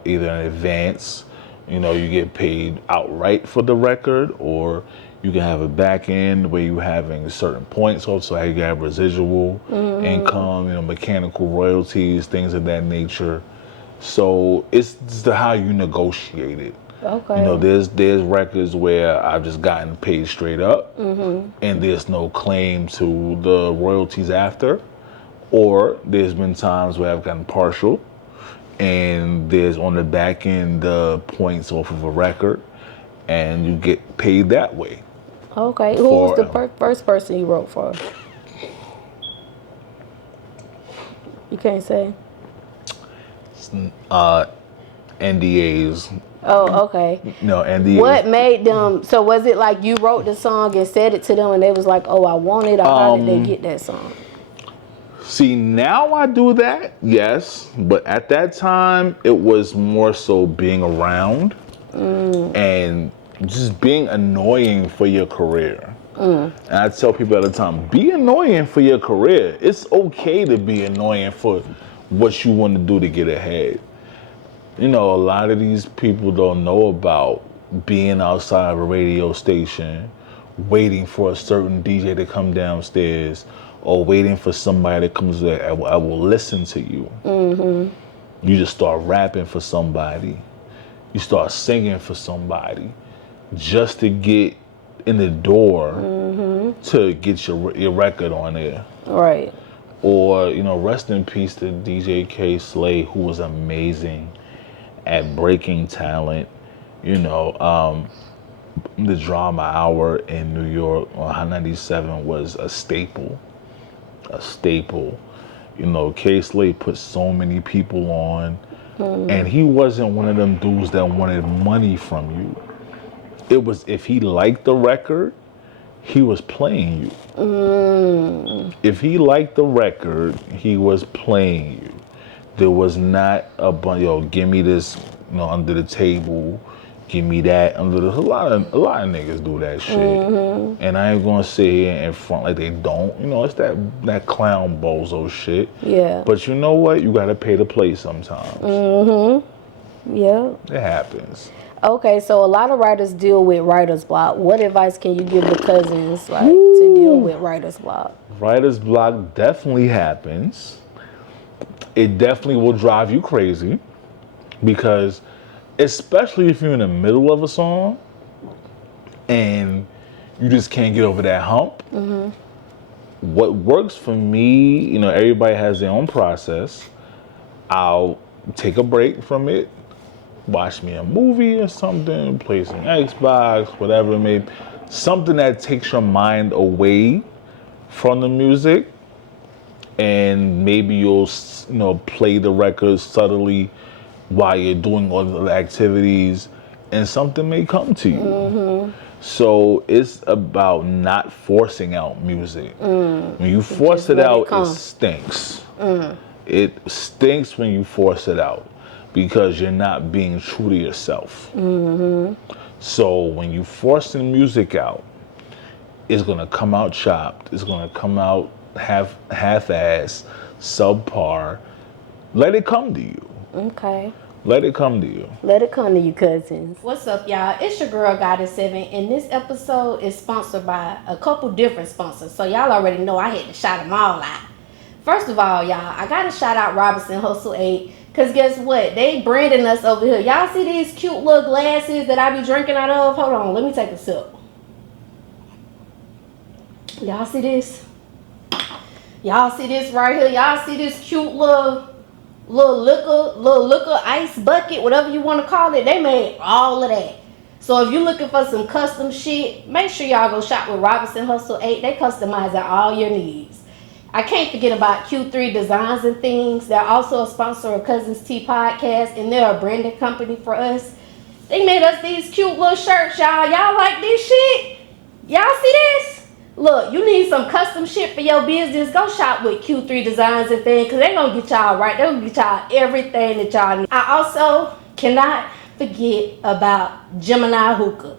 either an advance, you get paid outright for the record, or you can have a back end where you're having certain points also, you have residual income, mechanical royalties, things of that nature. So it's how you negotiate it. Okay. There's records where I've just gotten paid straight up, and there's no claim to the royalties after. Or there's been times where I've gotten partial, and there's on the back end the points off of a record, and you get paid that way. Okay. Who was the first person you wrote for? You can't say. NDAs. Oh, okay. No, NDAs. What made them? So was it like you wrote the song and said it to them, and they was like, "Oh, I want it," or how did they get that song? See, now I do that, yes, but at that time it was more so being around and just being annoying for your career. And I tell people all the time, be annoying for your career. It's okay to be annoying for what you want to do to get ahead. A lot of these people don't know about being outside of a radio station, waiting for a certain DJ to come downstairs, or waiting for somebody that comes there. I will listen to you. You just start rapping for somebody. You start singing for somebody just to get in the door to get your record on there. Right. Or, rest in peace to DJ K. Slay, who was amazing at breaking talent. The Drama Hour in New York on High 97 was a staple. K. Slay put so many people on, and he wasn't one of them dudes that wanted money from you. It was if he liked the record, he was playing you. If he liked the record, he was playing you. There was not a bunch, give me this, under the table, give me that under the. A lot of niggas do that shit, and I ain't gonna sit here in front like they don't. It's that clown bozo shit. Yeah. But you know what? You gotta pay to play sometimes. Yeah. It happens. Okay, so a lot of writers deal with writer's block. What advice can you give the cousins to deal with writer's block? Writer's block definitely happens. It definitely will drive you crazy because, especially if you're in the middle of a song and you just can't get over that hump. What works for me, everybody has their own process. I'll take a break from it, watch me a movie or something, play some Xbox, whatever it may be. Something that takes your mind away from the music, and maybe you'll play the record subtly while you're doing all the activities, and something may come to you. So it's about not forcing out music. When you force it out, it stinks. It stinks when you force it out because you're not being true to yourself. So when you force the music out, it's gonna come out chopped. It's gonna come out half-ass, subpar. Let it come to you. Okay. Let it come to you. Let it come to you, cousins. What's up, y'all? It's your girl, Gotti 7, and this episode is sponsored by a couple different sponsors. So y'all already know I had to shout them all out. First of all, y'all, I gotta shout out Robinson Hustle 8, because guess what? They branding us over here. Y'all see these cute little glasses that I be drinking out of? Hold on, let me take a sip. Y'all see this? Y'all see this right here? Y'all see this cute little liquor ice bucket, whatever you want to call it? They made all of that. So if you're looking for some custom shit, make sure y'all go shop with Robinson Hustle 8. They customize all your needs. I can't forget about Q3 Designs and Things. They're also a sponsor of Cuzn's Tea Podcast, and they're a branding company for us. They made us these cute little shirts, y'all. Y'all like this shit? Y'all see this? Look, you need some custom shit for your business. Go shop with Q3 Designs and Things, because they're going to get y'all right. They're going to get y'all everything that y'all need. I also cannot forget about Gemini Hookah,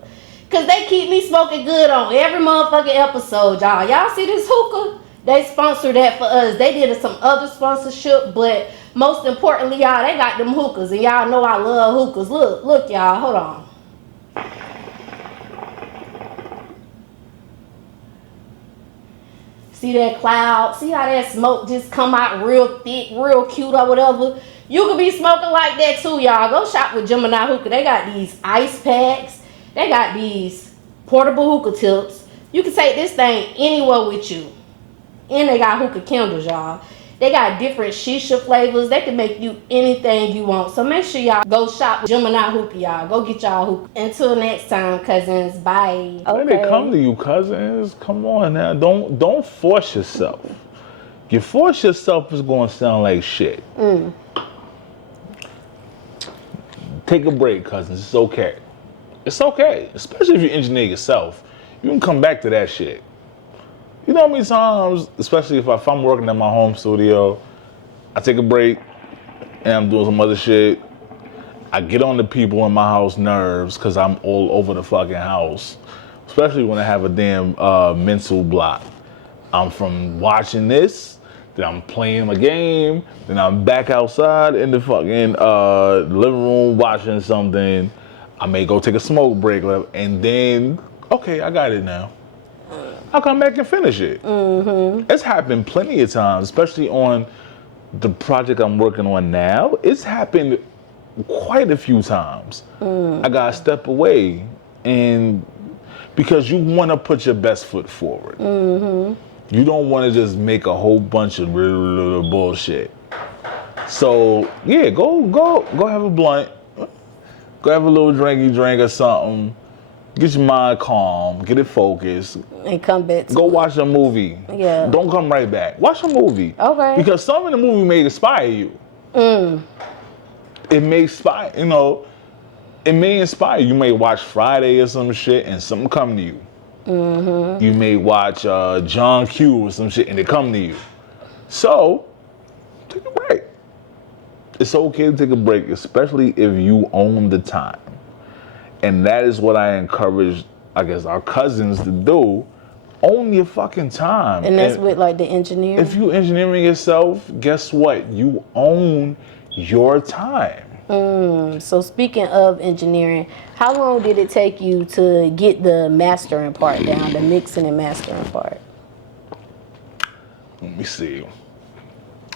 because they keep me smoking good on every motherfucking episode, y'all. Y'all see this hookah? They sponsored that for us. They did some other sponsorship, but most importantly, y'all, they got them hookahs, and y'all know I love hookahs. Look, y'all, hold on. See that cloud? See how that smoke just come out real thick, real cute or whatever? You could be smoking like that too, y'all. Go shop with Gemini Hookah. They got these ice packs. They got these portable hookah tips. You can take this thing anywhere with you. And they got hookah candles, y'all. They got different shisha flavors. They can make you anything you want. So make sure y'all go shop with Gemini Hookah, y'all. Go get y'all hookah. Until next time, cousins. Bye. When they come to you, cousins, come on now. Don't force yourself. You force yourself, is going to sound like shit. Take a break, cousins. It's okay. It's okay. Especially if you engineer yourself. You can come back to that shit. You know how many times, especially if I'm working at my home studio, I take a break and I'm doing some other shit. I get on the people in my house nerves because I'm all over the fucking house. Especially when I have a damn mental block. I'm from watching this, then I'm playing a game, then I'm back outside in the fucking living room watching something. I may go take a smoke break and then, okay, I got it now. I'll come back and finish it. It's happened plenty of times, especially on the project I'm working on now. It's happened quite a few times. I gotta step away, and because you want to put your best foot forward. You don't want to just make a whole bunch of bullshit. So yeah, go have a blunt, go have a little drink or something. Get your mind calm, get it focused. And come back to Go watch a movie. Yeah. Don't come right back. Watch a movie. Okay. Because some in the movie may inspire you. It may inspire, it may inspire you. You may watch Friday or some shit and something come to you. You may watch John Q or some shit and it come to you. So, take a break. It's okay to take a break, especially if you own the time. And that is what I encourage, I guess, our cousins to do. Own your fucking time. And that's with like the engineer. If you engineering yourself, guess what? You own your time. So speaking of engineering, how long did it take you to get the mastering part down, the mixing and mastering part? Let me see.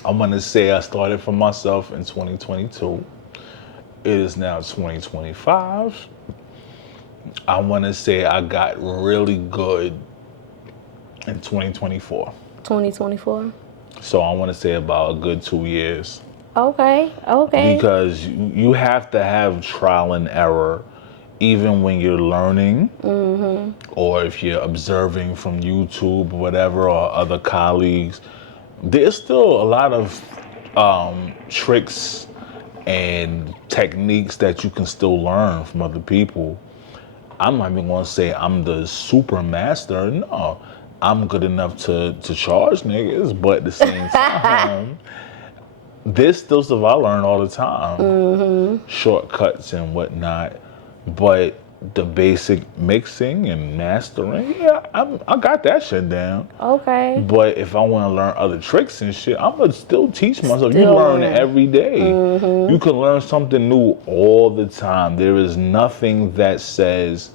I'm gonna say I started for myself in 2022. It is now 2025. I want to say I got really good in 2024. 2024? So I want to say about a good 2 years. Okay. Because you have to have trial and error even when you're learning or if you're observing from YouTube or whatever or other colleagues. There's still a lot of tricks and techniques that you can still learn from other people. I'm not even going to say I'm the super master. No, I'm good enough to charge niggas, but at the same time, there's still stuff I learn all the time. Shortcuts and whatnot. But the basic mixing and mastering, yeah, I got that shit down. Okay. But if I want to learn other tricks and shit, I'm going to still teach myself. You learn every day. You can learn something new all the time. There is nothing that says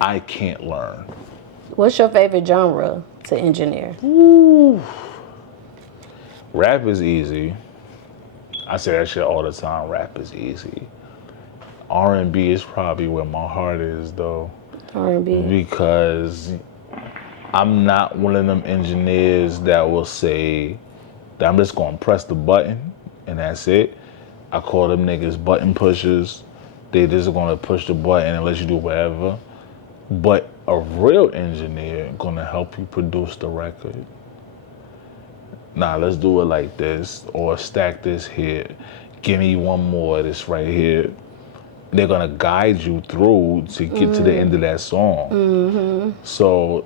I can't learn. What's your favorite genre to engineer? Ooh. Rap is easy. I say that shit all the time. Rap is easy. R&B is probably where my heart is, though. R&B. Because I'm not one of them engineers that will say that I'm just going to press the button and that's it. I call them niggas button pushers. They just gonna push the button and let you do whatever. But a real engineer gonna help you produce the record. Nah, let's do it like this, or stack this here. Give me one more of this right here. They're gonna guide you through to get to the end of that song. So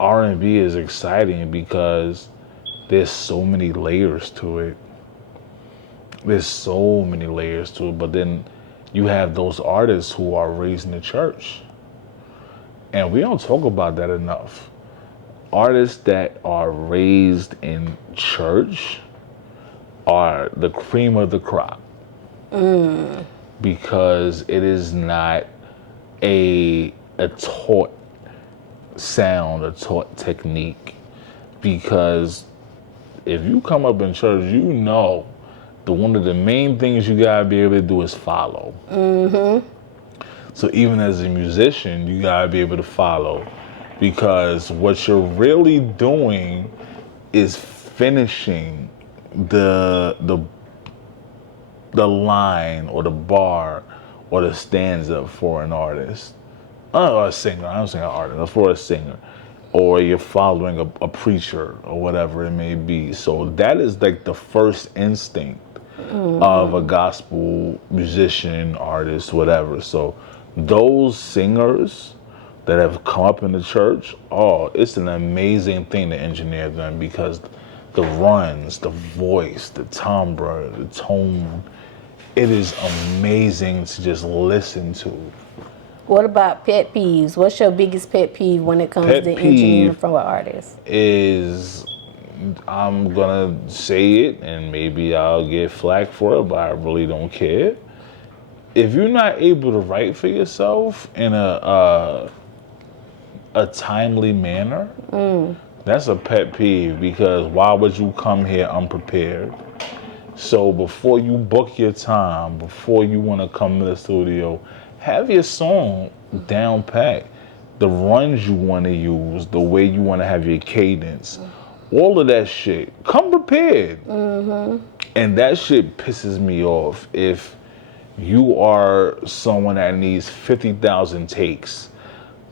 R&B is exciting because there's so many layers to it. There's so many layers to it, but then you have those artists who are raised in the church. And we don't talk about that enough. Artists that are raised in church are the cream of the crop. Because it is not a taught sound, a taught technique. Because if you come up in church, you know one of the main things you gotta be able to do is follow. So even as a musician, you gotta be able to follow, because what you're really doing is finishing the line or the bar or the stanza for an artist, or a singer. I don't say an artist, for a singer, or you're following a preacher or whatever it may be. So that is like the first instinct of a gospel musician, artist, whatever. So those singers that have come up in the church, it's an amazing thing to engineer them, because the runs, the voice, the timbre, the tone, it is amazing to just listen to. What about pet peeves? What's your biggest pet peeve when it comes to engineering from an artist? Is, I'm gonna say it and maybe I'll get flack for it, but I really don't care. If you're not able to write for yourself in a timely manner, that's a pet peeve, because why would you come here unprepared? So before you book your time, before you want to come to the studio, have your song down pat. The runs you want to use, the way you want to have your cadence, all of that shit. Come prepared. And that shit pisses me off if you are someone that needs 50,000 takes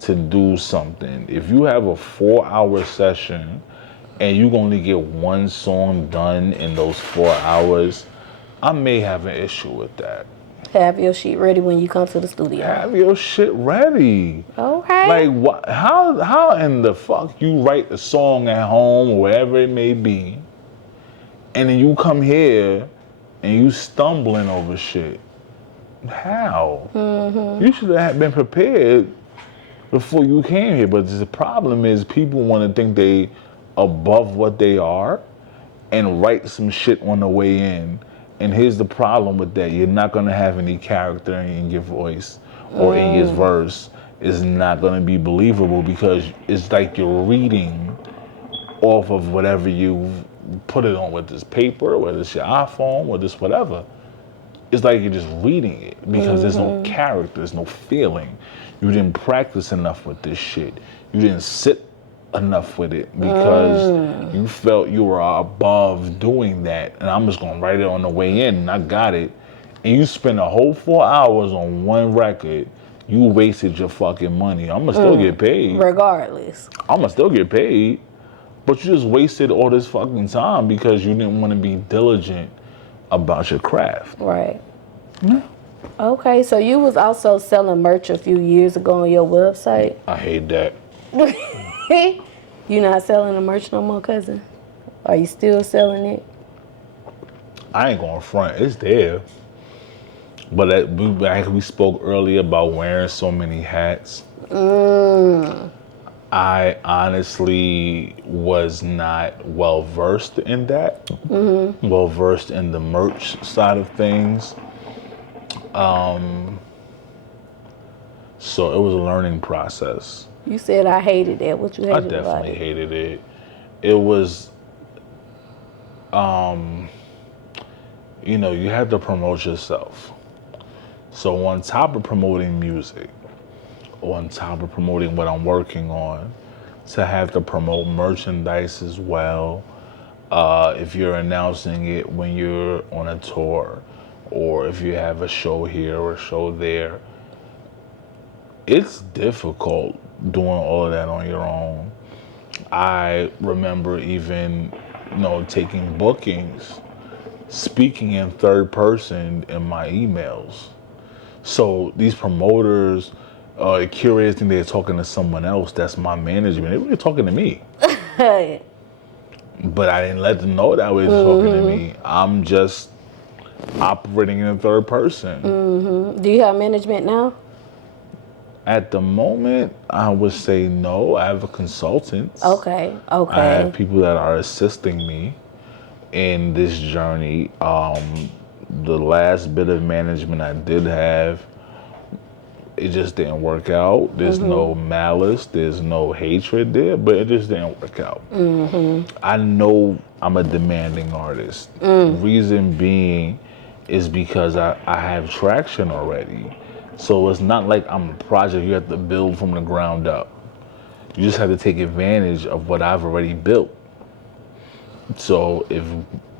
to do something. If you have a 4-hour session and you only get one song done in those 4 hours, I may have an issue with that. Have your shit ready when you come to the studio. Have your shit ready. Okay. Like, what? How in the fuck you write a song at home or wherever it may be, and then you come here and you stumbling over shit? How? You should have been prepared before you came here. But the problem is, people want to think they above what they are and write some shit on the way in. And here's the problem with that: you're not gonna have any character in your voice or in your verse. It's not gonna be believable, because it's like you're reading off of whatever you put it on, whether it's paper, whether it's your iPhone, whether it's whatever. It's like you're just reading it, because there's no character, there's no feeling. You didn't practice enough with this shit. You didn't sit enough with it, because you felt you were above doing that, and I'm just gonna write it on the way in, and I got it. And you spend a whole 4 hours on one record, you wasted your fucking money. I'ma still get paid. Regardless. I'ma still get paid. But you just wasted all this fucking time because you didn't want to be diligent about your craft. Right. Okay, so you was also selling merch a few years ago on your website. I hate that. You not selling the merch no more, Cuzn? Are you still selling it? I ain't going front. It's there. But we spoke earlier about wearing so many hats. I honestly was not well versed in that. Well versed in the merch side of things. So it was a learning process. You said I hated it. What you hated about it? I definitely hated it. It was, you have to promote yourself. So on top of promoting music, on top of promoting what I'm working on, to have to promote merchandise as well. If you're announcing it when you're on a tour, or if you have a show here or a show there, it's difficult doing all of that on your own. I remember even, taking bookings, speaking in third person in my emails. So these promoters, curators think they're talking to someone else. That's my management. They were talking to me. But I didn't let them know that they were talking to me. I'm just operating in third person. Do you have management now? At the moment, I would say no. I have a consultant. Okay. I have people that are assisting me in this journey. The last bit of management I did have, it just didn't work out. There's no malice, there's no hatred there, but it just didn't work out. I know I'm a demanding artist. Reason being is because I have traction already. So it's not like I'm a project you have to build from the ground up. You just have to take advantage of what I've already built. So if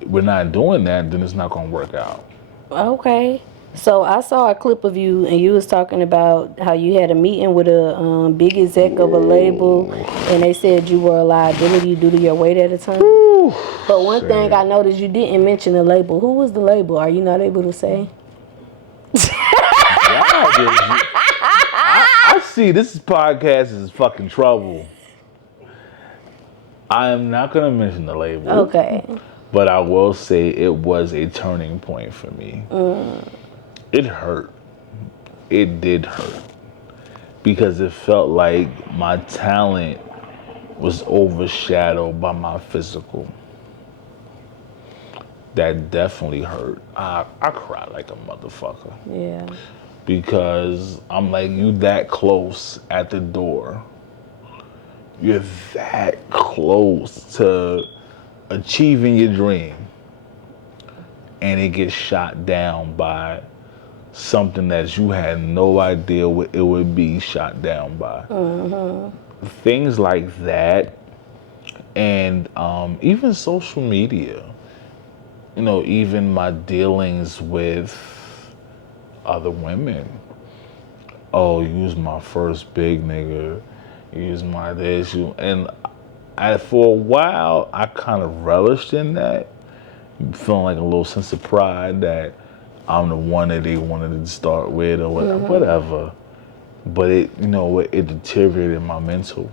we're not doing that, then it's not going to work out. Okay. So I saw a clip of you, and you was talking about how you had a meeting with a big exec of a label, and they said you were a liability due to your weight at the time. But one thing I noticed, you didn't mention the label. Who was the label? Are you not able to say? I see this podcast is fucking trouble. I am not going to mention the label. Okay. But I will say it was a turning point for me. It hurt. It did hurt. Because it felt like my talent was overshadowed by my physical. That definitely hurt. I cried like a motherfucker. Yeah. Because I'm like, you that close at the door. You're that close to achieving your dream. And it gets shot down by something that you had no idea what it would be shot down by. Things like that. And even social media. Even my dealings with other women. Oh, you's my first big nigga. You's my this. And for a while, I kind of relished in that. Feeling like a little sense of pride that I'm the one that they wanted to start with or whatever. But it deteriorated my mental.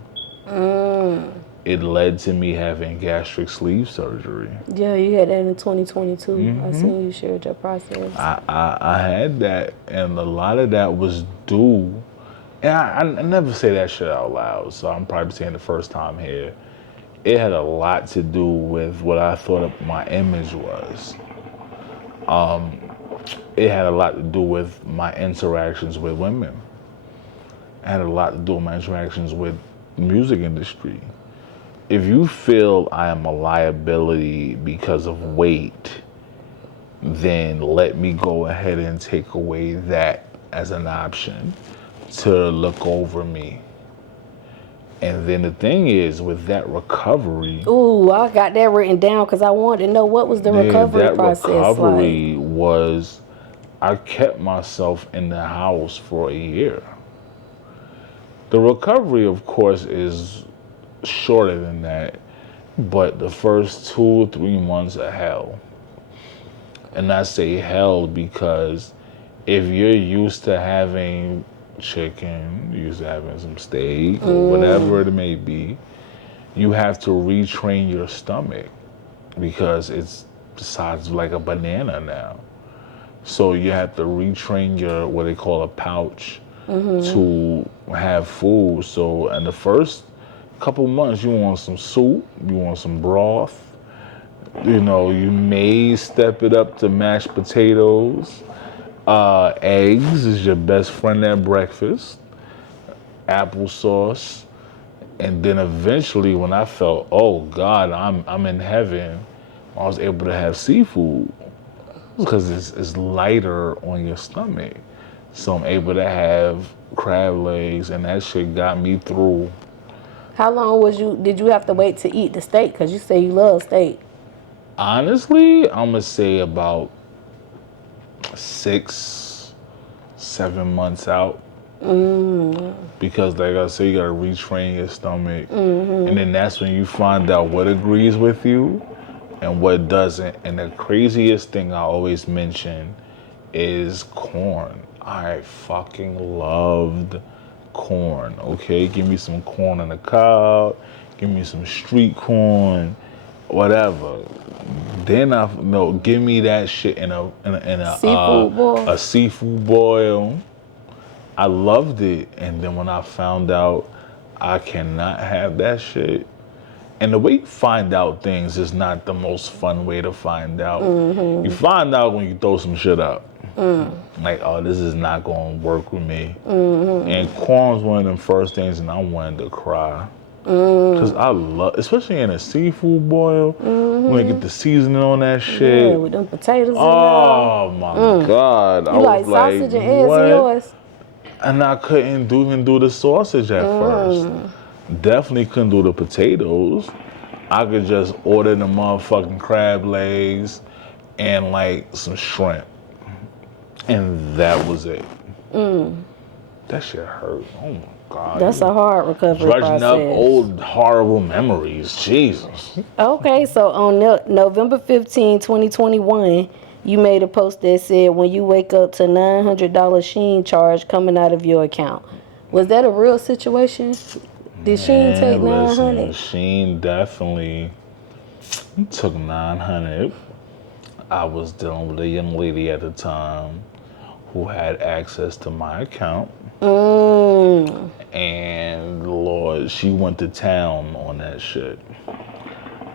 It led to me having gastric sleeve surgery. Yeah, you had that in 2022. I seen you shared your process. I had that, and a lot of that was due. And I never say that shit out loud, so I'm probably saying the first time here. It had a lot to do with what I thought my image was. It had a lot to do with my interactions with women. It had a lot to do with my interactions with the music industry. If you feel I am a liability because of weight, then let me go ahead and take away that as an option to look over me. And then the thing is, with that recovery... Ooh, I got that written down because I wanted to know what was the recovery process like. That recovery was, I kept myself in the house for a year. The recovery, of course, is shorter than that, but the first 2 or 3 months are hell. And I say hell because if you're used to having chicken, you're used to having some steak or whatever it may be, you have to retrain your stomach because it's the size of like a banana now. So you have to retrain your, what they call a pouch, to have food. So in the first couple months, you want some soup, you want some broth, you may step it up to mashed potatoes. Eggs is your best friend at breakfast. Applesauce. And then eventually when I felt, oh God, I'm in heaven, I was able to have seafood because it's lighter on your stomach. So I'm able to have crab legs, and that shit got me through. How long did you have to wait to eat the steak? Because you say you love steak. Honestly, I'm going to say about 6, 7 months out. Because like I say, you gotta retrain your stomach, and then that's when you find out what agrees with you and what doesn't. And the craziest thing I always mention is corn. I fucking loved corn. Okay, give me some corn on the cob, give me some street corn, whatever. Then give me that shit in a Seafood boil. a seafood boil. I loved it, and then when I found out I cannot have that shit, and the way you find out things is not the most fun way to find out. You find out when you throw some shit up. Like, oh, this is not going to work with me. And corn's one of them first things, and I wanted to cry. Because I love, especially in a seafood boil, when you get the seasoning on that shit. Yeah, with them potatoes in there. Oh, my God. You like sausage and eggs in yours? And I couldn't even do the sausage at first. Definitely couldn't do the potatoes. I could just order the motherfucking crab legs and like some shrimp. And that was it. That shit hurt. Oh my God. That's a hard recovery Dredging process. up old horrible memories. Jesus. Okay, so on November 15, 2021, you made a post that said when you wake up to $900 Shein charge coming out of your account. Was that a real situation? Did Shein take $900? Shein definitely took $900. I was dealing with a young lady at the time who had access to my account. And Lord, she went to town on that shit.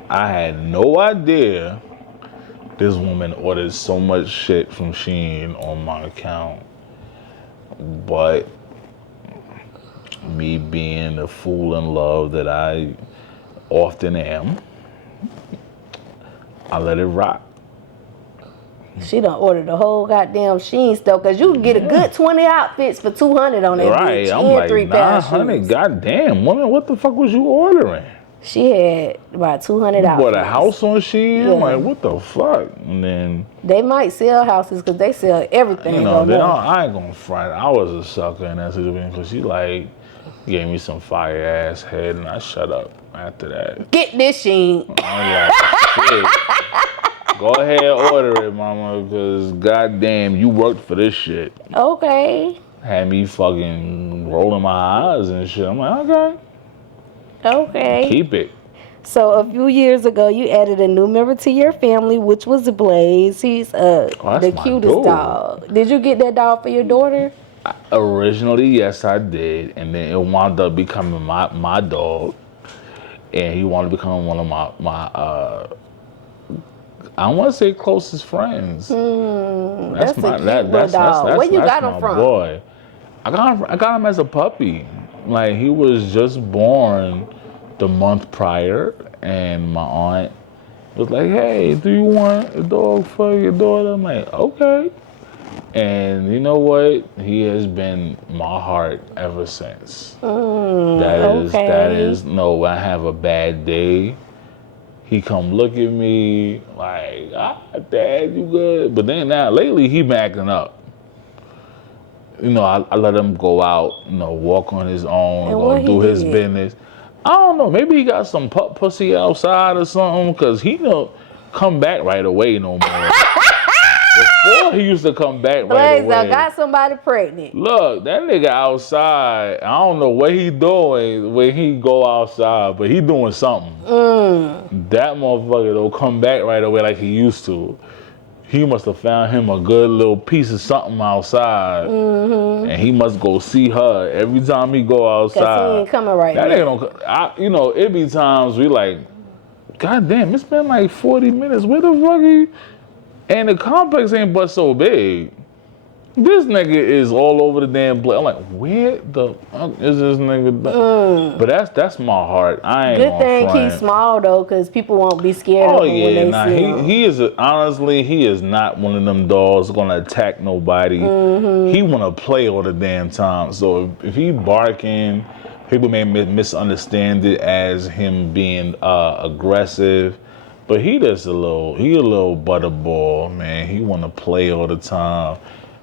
I had no idea this woman ordered so much shit from Shein on my account. But me being the fool in love that I often am, I let it rock. She done ordered the whole goddamn Shein stuff, because you can get a good 20 outfits for $200 on that right, bitch. I'm and like, 3 pair of $900, shoes. goddamn, woman, what the fuck was you ordering? She had about 200 outfits. What, a house on Shein? Yeah. I'm like, what the fuck? And then, They might sell houses because they sell everything. you know, on there. I ain't gonna front. I was a sucker in that situation because she like gave me some fire ass head, and I shut up after that. Get this Shein. I'm like, shit. Go ahead, order it, mama, because goddamn, you worked for this shit. Okay. Had me fucking rolling my eyes and shit. I'm like, Okay. keep it. So a few years ago, you added a new member to your family, which was Blaze. He's that's the my cutest dog. dog. Did you get that dog for your daughter? Originally, yes, I did, and then it wound up becoming my dog, and he wanted to become one of my I don't want to say closest friends. That's a cute little dog. Where you got him from? Boy, I got him as a puppy. Like, he was just born the month prior, and my aunt was like, "Hey, do you want a dog for your daughter?" I'm like, "Okay." And you know what? He has been my heart ever since. That is no, I have a bad day, he come look at me like, Dad, you good? But then now, lately, he been acting up. You know, I let him go out, you know, walk on his own, go do his business. I don't know, maybe he got some pussy outside or something, because he don't come back right away no more. Before, he used to come back right away. I got somebody pregnant. Look, that nigga outside, I don't know what he doing when he go outside, but he doing something. That motherfucker don't come back right away like he used to. He must have found him a good little piece of something outside, and he must go see her every time he go outside. Cause he ain't coming right now. That nigga don't, you know, it be times we like, God damn, it's been like 40 minutes. Where the fuck he? And the complex ain't but so big. This nigga is all over the damn place. I'm like, where the fuck is this nigga? But that's my heart. I ain't Good thing front. he's small though, because people won't be scared of him when they see him. He is honestly, he is not one of them dogs gonna attack nobody. He wanna play all the damn time. So if he barking, people may misunderstand it as him being aggressive. But he a little butterball, man. He want to play all the time.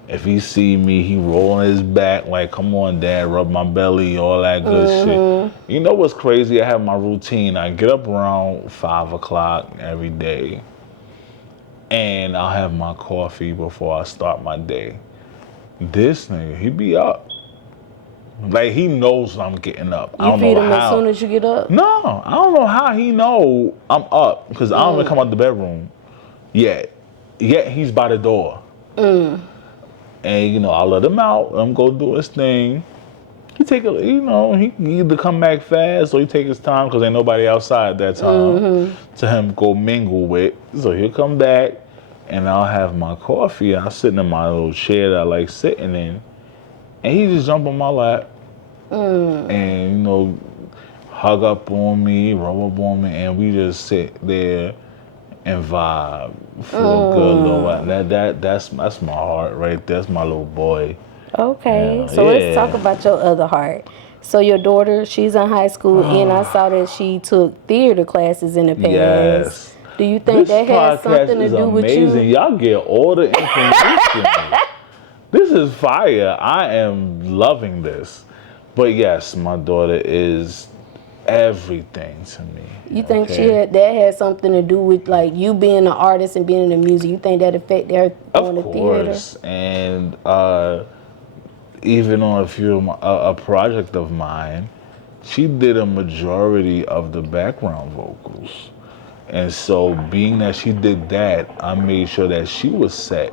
If he see me, he roll on his back like, come on, Dad, rub my belly, all that good shit. You know what's crazy? I have my routine. I get up around 5 o'clock every day, and I'll have my coffee before I start my day. This nigga, he be up. Like, he knows I'm getting up. I don't know how. You feed him as soon as you get up? No, I don't know how he know I'm up, because I don't even come out the bedroom yet. Yet he's by the door. And, you know, I let him out, let him go do his thing. He take a, you know, he can either come back fast or he take his time because ain't nobody outside that time to him go mingle with. So he'll come back and I'll have my coffee. I'm sitting in my little chair that I like sitting in. And he just jump on my lap and, you know, hug up on me, rub up on me, and we just sit there and vibe for a good little while. That's my heart right there. That's my little boy. Okay, so let's talk about your other heart. So your daughter, she's in high school, and I saw that she took theater classes in the past. Yes. Do you think that has something to do with you? Y'all get all the information. This is fire. I am loving this. But yes, my daughter is everything to me. You think that had something to do with like you being an artist and being in the music? You think that affected her going to theater? Of course. And even on a project of mine, she did a majority of the background vocals. And so being that she did that, I made sure that she was set.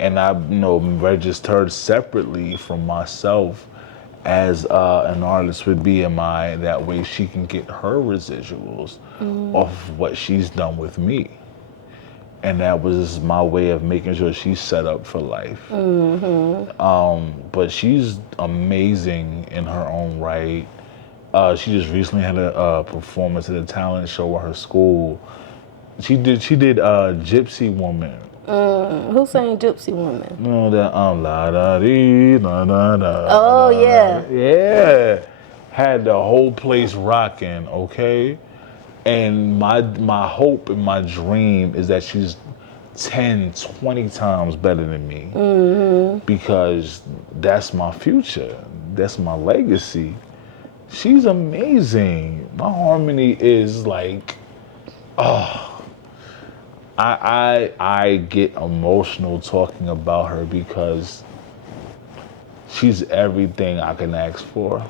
And I, registered separately from myself as an artist with BMI. That way she can get her residuals off of what she's done with me. And that was my way of making sure she's set up for life. But she's amazing in her own right. She just recently had a performance at a talent show at her school. She did Gypsy Woman. Who sang Gypsy Woman? No, that la da dee da da da. Oh yeah. Yeah. Had the whole place rocking, okay? And my hope and my dream is that she's 10, 20 times better than me. Because that's my future. That's my legacy. She's amazing. My harmony is like, I get emotional talking about her because she's everything I can ask for.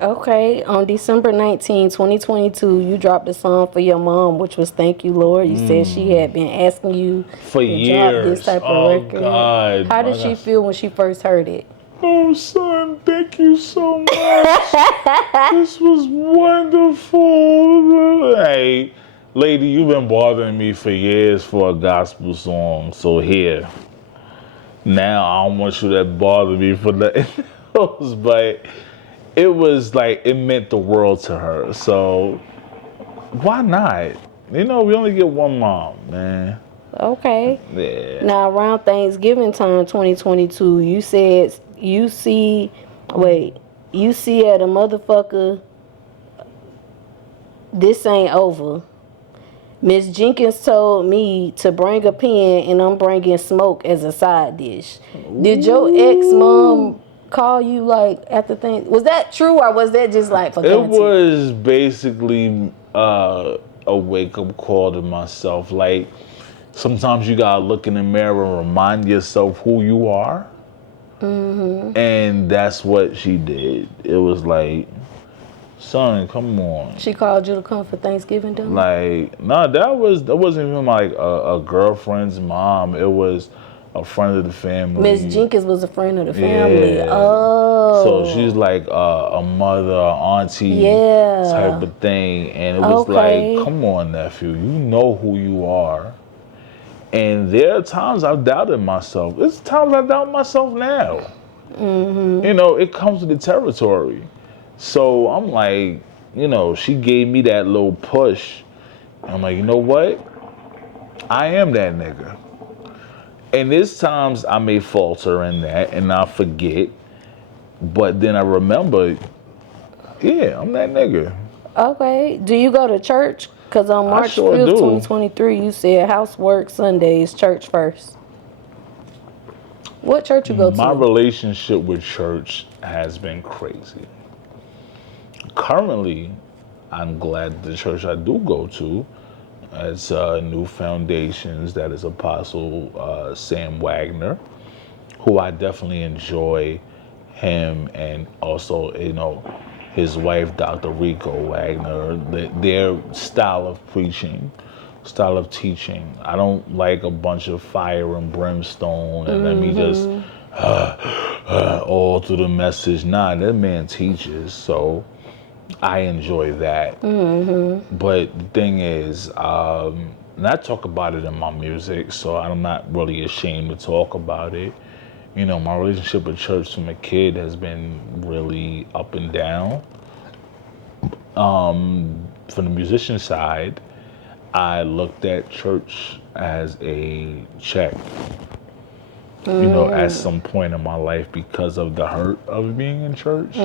Okay, on December 19, 2022, you dropped a song for your mom, which was Thank You, Lord. You said she had been asking you for years. Drop this type of record. God. How did she feel when she first heard it? Oh, son, thank you so much. This was wonderful. Hey, lady, you've been bothering me for years for a gospel song, so here. Now, I don't want you to bother me for nothing else, but it was like, it meant the world to her, so why not? We only get one mom, man. Okay. Yeah. Now, around Thanksgiving time 2022, you said you see at a motherfucker, this ain't over. Miss Jenkins told me to bring a pen and I'm bringing smoke as a side dish. Did your ex-mom call you like after things? Was that true or was that just like for content? It was basically a wake-up call to myself. Like, sometimes you gotta look in the mirror and remind yourself who you are. And that's what she did. It was like, son, come on. She called you to come for Thanksgiving dinner? Like, no, that wasn't even like a girlfriend's mom. It was a friend of the family. Miss Jenkins was a friend of the family. Yeah. Oh. So she's like a mother, auntie type of thing. And it was like, come on, nephew, you know who you are. And there are times I've doubted myself. There's times I doubt myself now. It comes with the territory. So I'm like, she gave me that little push. I'm like, you know what? I am that nigga. And there's times I may falter in that and I forget. But then I remember, I'm that nigga. Okay. Do you go to church? Because on March sure 5th, do. 2023, you said housework Sundays, church first. What church you go to? My relationship with church has been crazy. Currently, I'm glad the church I do go to, it's New Foundations, that is Apostle Sam Wagner, who I definitely enjoy him, and also, his wife, Dr. Rico Wagner, their style of preaching, style of teaching. I don't like a bunch of fire and brimstone and let me just all through the message. Nah, that man teaches, so I enjoy that. But the thing is, and I talk about it in my music, so I'm not really ashamed to talk about it. My relationship with church from a kid has been really up and down. From the musician side, I looked at church as a check, at some point in my life because of the hurt of being in church.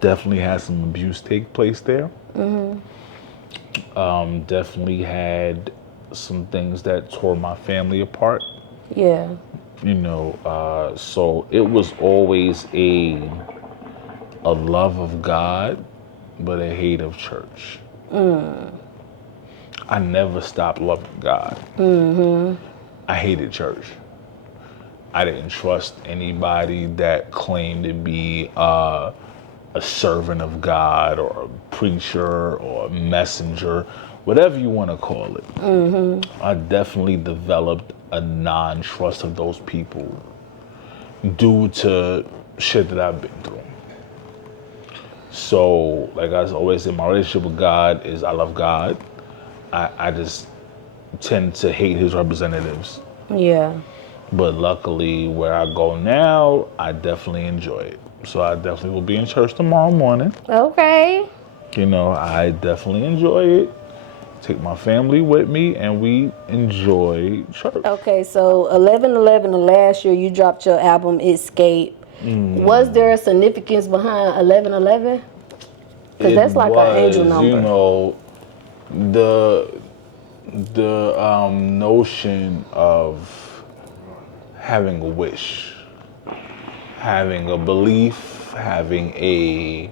Definitely had some abuse take place there. Definitely had some things that tore my family apart. Yeah. So it was always a love of God, but a hate of church. I never stopped loving God. I hated church. I didn't trust anybody that claimed to be a servant of God or a preacher or a messenger, whatever you want to call it. I definitely developed a non-trust of those people due to shit that I've been through. So, like I always say, my relationship with God is I love God. I just tend to hate his representatives. Yeah. But luckily, where I go now, I definitely enjoy it. So I definitely will be in church tomorrow morning. Okay. I definitely enjoy it. Take my family with me, and we enjoy church. Okay, so 11/11 of last year, you dropped your album Escape. Was there a significance behind 11/11? Because that's like an angel number. The notion of having a wish, having a belief, having a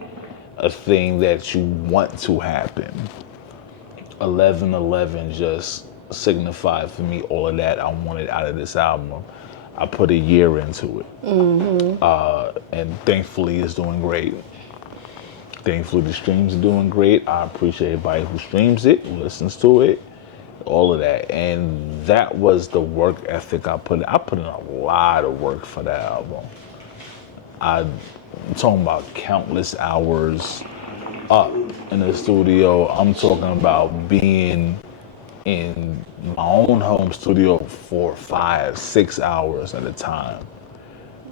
thing that you want to happen. 11/11 just signified for me all of that I wanted out of this album. I put a year into it. And thankfully it's doing great. Thankfully the streams are doing great. I appreciate everybody who streams it, who listens to it, all of that. And that was the work ethic I put in. I put in a lot of work for that album. I'm talking about countless hours up in the studio. I'm talking about being in my own home studio for 5, 6 hours at a time.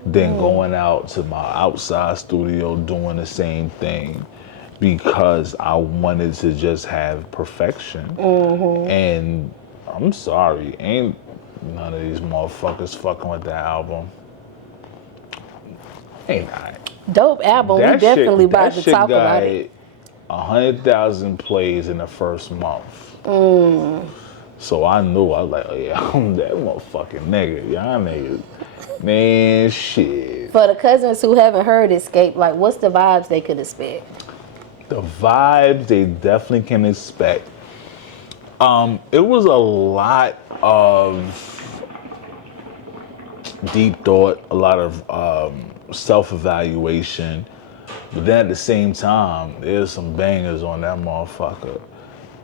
Then going out to my outside studio doing the same thing because I wanted to just have perfection. And I'm sorry, ain't none of these motherfuckers fucking with that album. Ain't I? Dope album. We definitely about to talk about it. 100,000 plays in the first month. So I knew, I was like, oh yeah, I'm that motherfucking nigga. Y'all niggas. Man, shit. For the cousins who haven't heard Escape, like, what's the vibes they could expect? The vibes they definitely can expect. It was a lot of deep thought, a lot of self-evaluation. But then at the same time, there's some bangers on that motherfucker.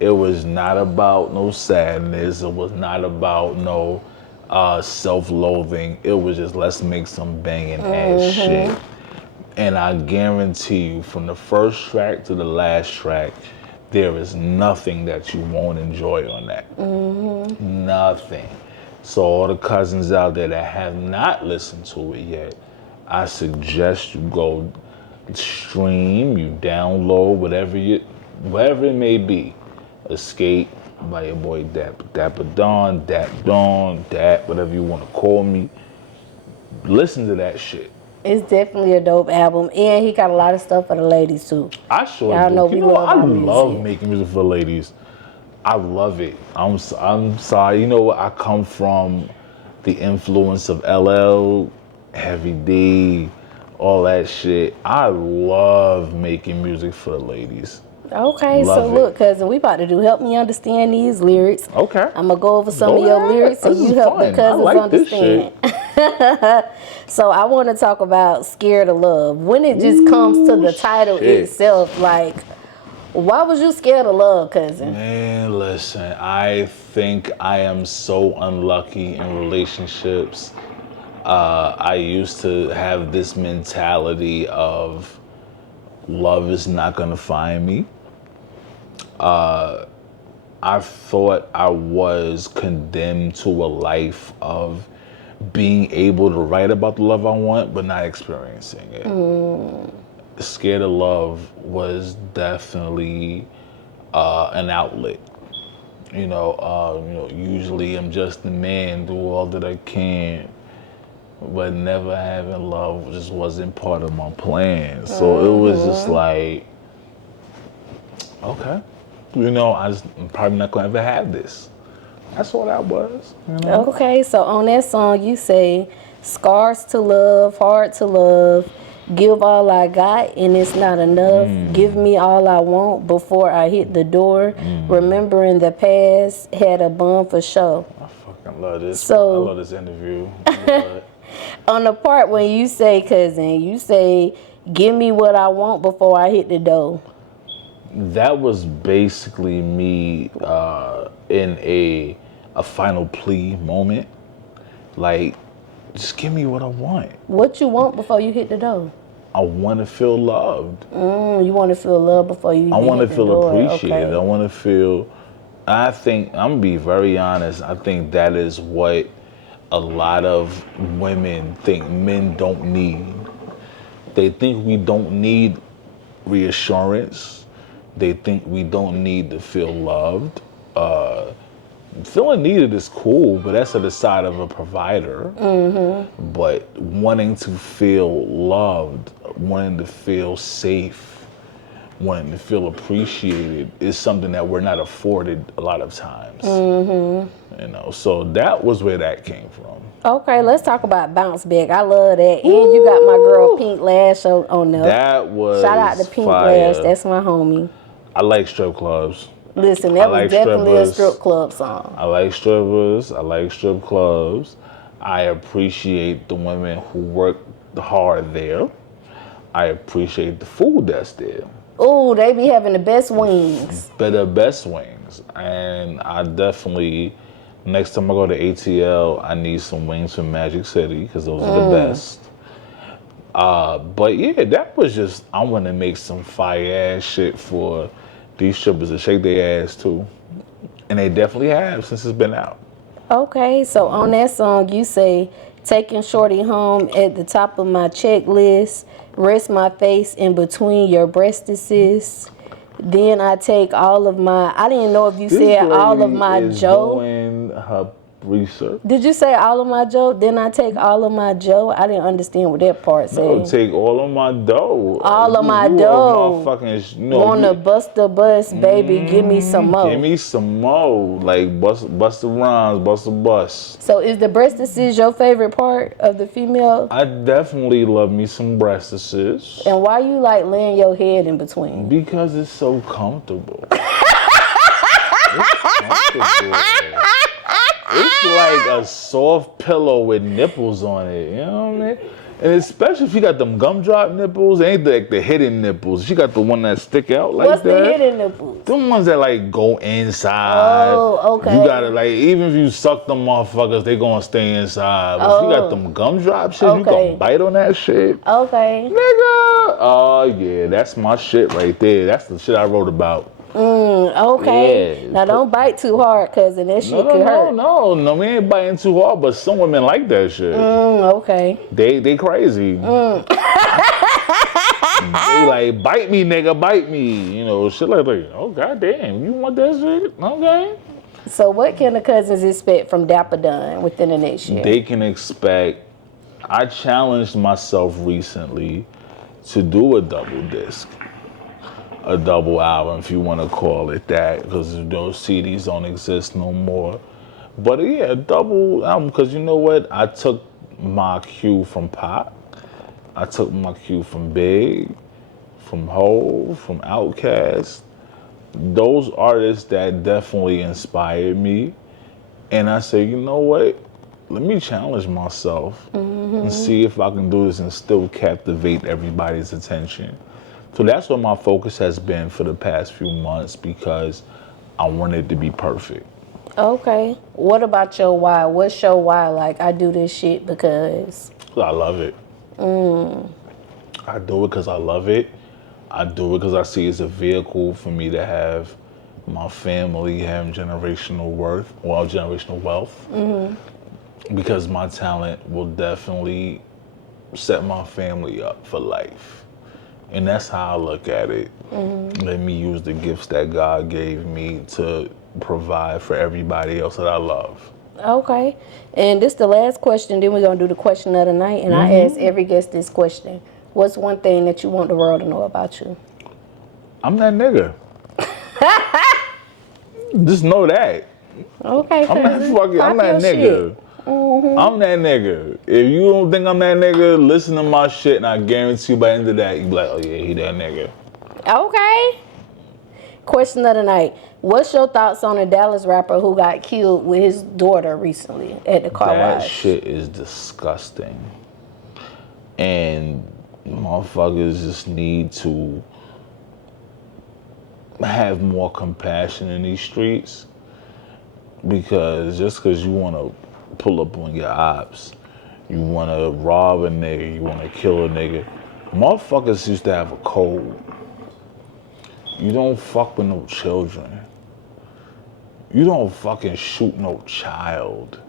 It was not about no sadness. It was not about no self-loathing. It was just, let's make some banging ass shit. And I guarantee you, from the first track to the last track, there is nothing that you won't enjoy on that. Nothing. So all the cousins out there that have not listened to it yet, I suggest you go stream, you download, whatever it may be. Escape by your boy DapaDon, whatever you want to call me. Listen to that shit. It's definitely a dope album, and he got a lot of stuff for the ladies too. I sure Y'all do. know You we know what? love I our love music. making music for ladies. I love it. I'm sorry. You know what? I come from the influence of LL, Heavy D, all that shit. I love making music for the ladies. Okay, so Love look, it. cousin, we about to do Help Me Understand These Lyrics. Okay. I'm gonna go over some Go of your ahead. lyrics and This you is help the fun. I cousins like this shit. understand. So I want to talk about Scared of Love. When it just comes to the title shit. itself, like, why was you scared of love, cousin? Man, listen, I think I am so unlucky in relationships. I used to have this mentality of love is not gonna find me. I thought I was condemned to a life of being able to write about the love I want, but not experiencing it. Scared of Love was definitely an outlet. Usually I'm just the man, do all that I can, but never having love just wasn't part of my plan. So it was just like, okay, I'm probably not gonna ever have this. That's all that was. Okay, so on that song you say, scars to love, hard to love, give all I got and it's not enough, give me all I want before I hit the door, remembering the past, had a bum for show. I fucking love this. So- I love this interview. I love it. On the part when you say, cousin, you say, give me what I want before I hit the door. That was basically me in a final plea moment. Like, just give me what I want. What you want before you hit the door? I want to feel loved. You want to feel love before you I want to hit the feel door. appreciated. Okay. I want to feel. I think I'm gonna be very honest. I think that is what a lot of women think men don't need. They think we don't need reassurance. They think we don't need to feel loved. Feeling needed is cool, but that's at the side of a provider. But wanting to feel loved, wanting to feel safe, wanting to feel appreciated is something that we're not afforded a lot of times. So that was where that came from. Okay, let's talk about Bounce Back. I love that. And you got my girl Pink Lash on there. That was Shout out to Pink fire. Lash. That's my homie. I like strip clubs. Listen, that was like definitely a strippers. strip club song. I like strippers. I like strip clubs. I appreciate the women who work hard there. I appreciate the food that's there. Ooh, they be having the best wings. The best wings. And I definitely, next time I go to ATL, I need some wings from Magic City because those are the best. But yeah, that was just, I want to make some fire ass shit for these strippers to shake their ass too. And they definitely have since it's been out. Okay, so on that song you say, taking shorty home at the top of my checklist, rest my face in between your breastises. Then I take all of my, I didn't know if you said all of my Joe. Doing her research. Did you say all of my Joe? Then I take all of my Joe? I didn't understand what that part said. No, take all of my dough. All of my you dough. Wanna bust the bus, baby, give me some more. Give me some more. Like bust the rhymes, bust the bus. So is the breastises your favorite part of the female? I definitely love me some breastises. And why you like laying your head in between? Because it's so comfortable. It's comfortable. It's like a soft pillow with nipples on it, you know what I mean? And especially if you got them gumdrop nipples, ain't like the hidden nipples. You got the one that stick out like What's that. the hidden nipples? Them ones that like go inside. Oh, okay. You gotta like, even if you suck them motherfuckers, they gonna stay inside. But if you got them gumdrop shit, you Okay. gonna bite on that shit. Okay. Nigga! Oh yeah, that's my shit right there. That's the shit I wrote about. Okay. Yeah. Now don't bite too hard, cousin. That shit could hurt. No, we ain't biting too hard, but some women like that shit. Okay. They crazy. They like, bite me, nigga, bite me. You know, shit like that. Oh, goddamn, you want that shit? Okay. So what can the cousins expect from DapaDon within the next year? They can expect I challenged myself recently to do a double disc, a double album, if you want to call it that, because those CDs don't exist no more. But yeah, a double album, because you know what? I took my cue from Pop. I took my cue from Big, from Hov, from Outkast. Those artists that definitely inspired me. And I said, you know what? Let me challenge myself and see if I can do this and still captivate everybody's attention. So that's what my focus has been for the past few months, because I want it to be perfect. Okay. What about your why? What's your why? Like, I do this shit because... I love it. I do it because I love it. I do it because I see it's a vehicle for me to have my family having generational wealth. Because my talent will definitely set my family up for life. And that's how I look at it. Let me use the gifts that God gave me to provide for everybody else that I love. Okay. And this is the last question, then we're going to do the question of the night. And I ask every guest this question. What's one thing that you want the world to know about you? I'm that nigga. Just know that. Okay, I'm that nigga. I'm that nigga. If you don't think I'm that nigga, listen to my shit, and I guarantee you by the end of that, you be like, oh yeah, he that nigga. Okay. Question of the night. What's your thoughts on a Dallas rapper who got killed with his daughter recently at the car wash? That shit is disgusting. And motherfuckers just need to have more compassion in these streets, because just because you want to pull up on your ops, you want to rob a nigga, you want to kill a nigga, motherfuckers used to have a code. You don't fuck with no children. You don't fucking shoot no child.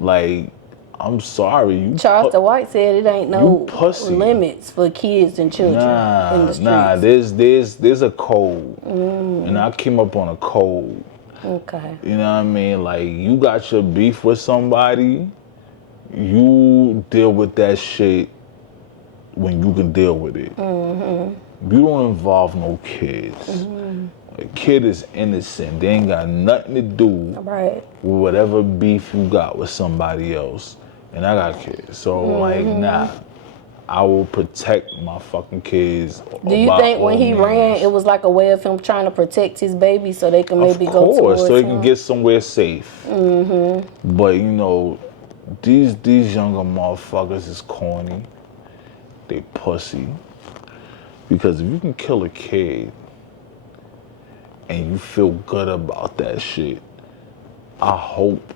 Like, I'm sorry. Charles the White said it ain't no pussy. limits for kids and children in the streets. Nah, there's a code. And I came up on a code. Okay. You know what I mean? Like, you got your beef with somebody, you deal with that shit when you can deal with it. You don't involve no kids. A kid is innocent. They ain't got nothing to do with whatever beef you got with somebody else. And I got kids. So, like, nah. I will protect my fucking kids. Do you think when he ran, it was like a way of him trying to protect his baby so they can maybe go towards him? So they can get somewhere safe. But, you know, these younger motherfuckers is corny. They pussy. Because if you can kill a kid and you feel good about that shit, I hope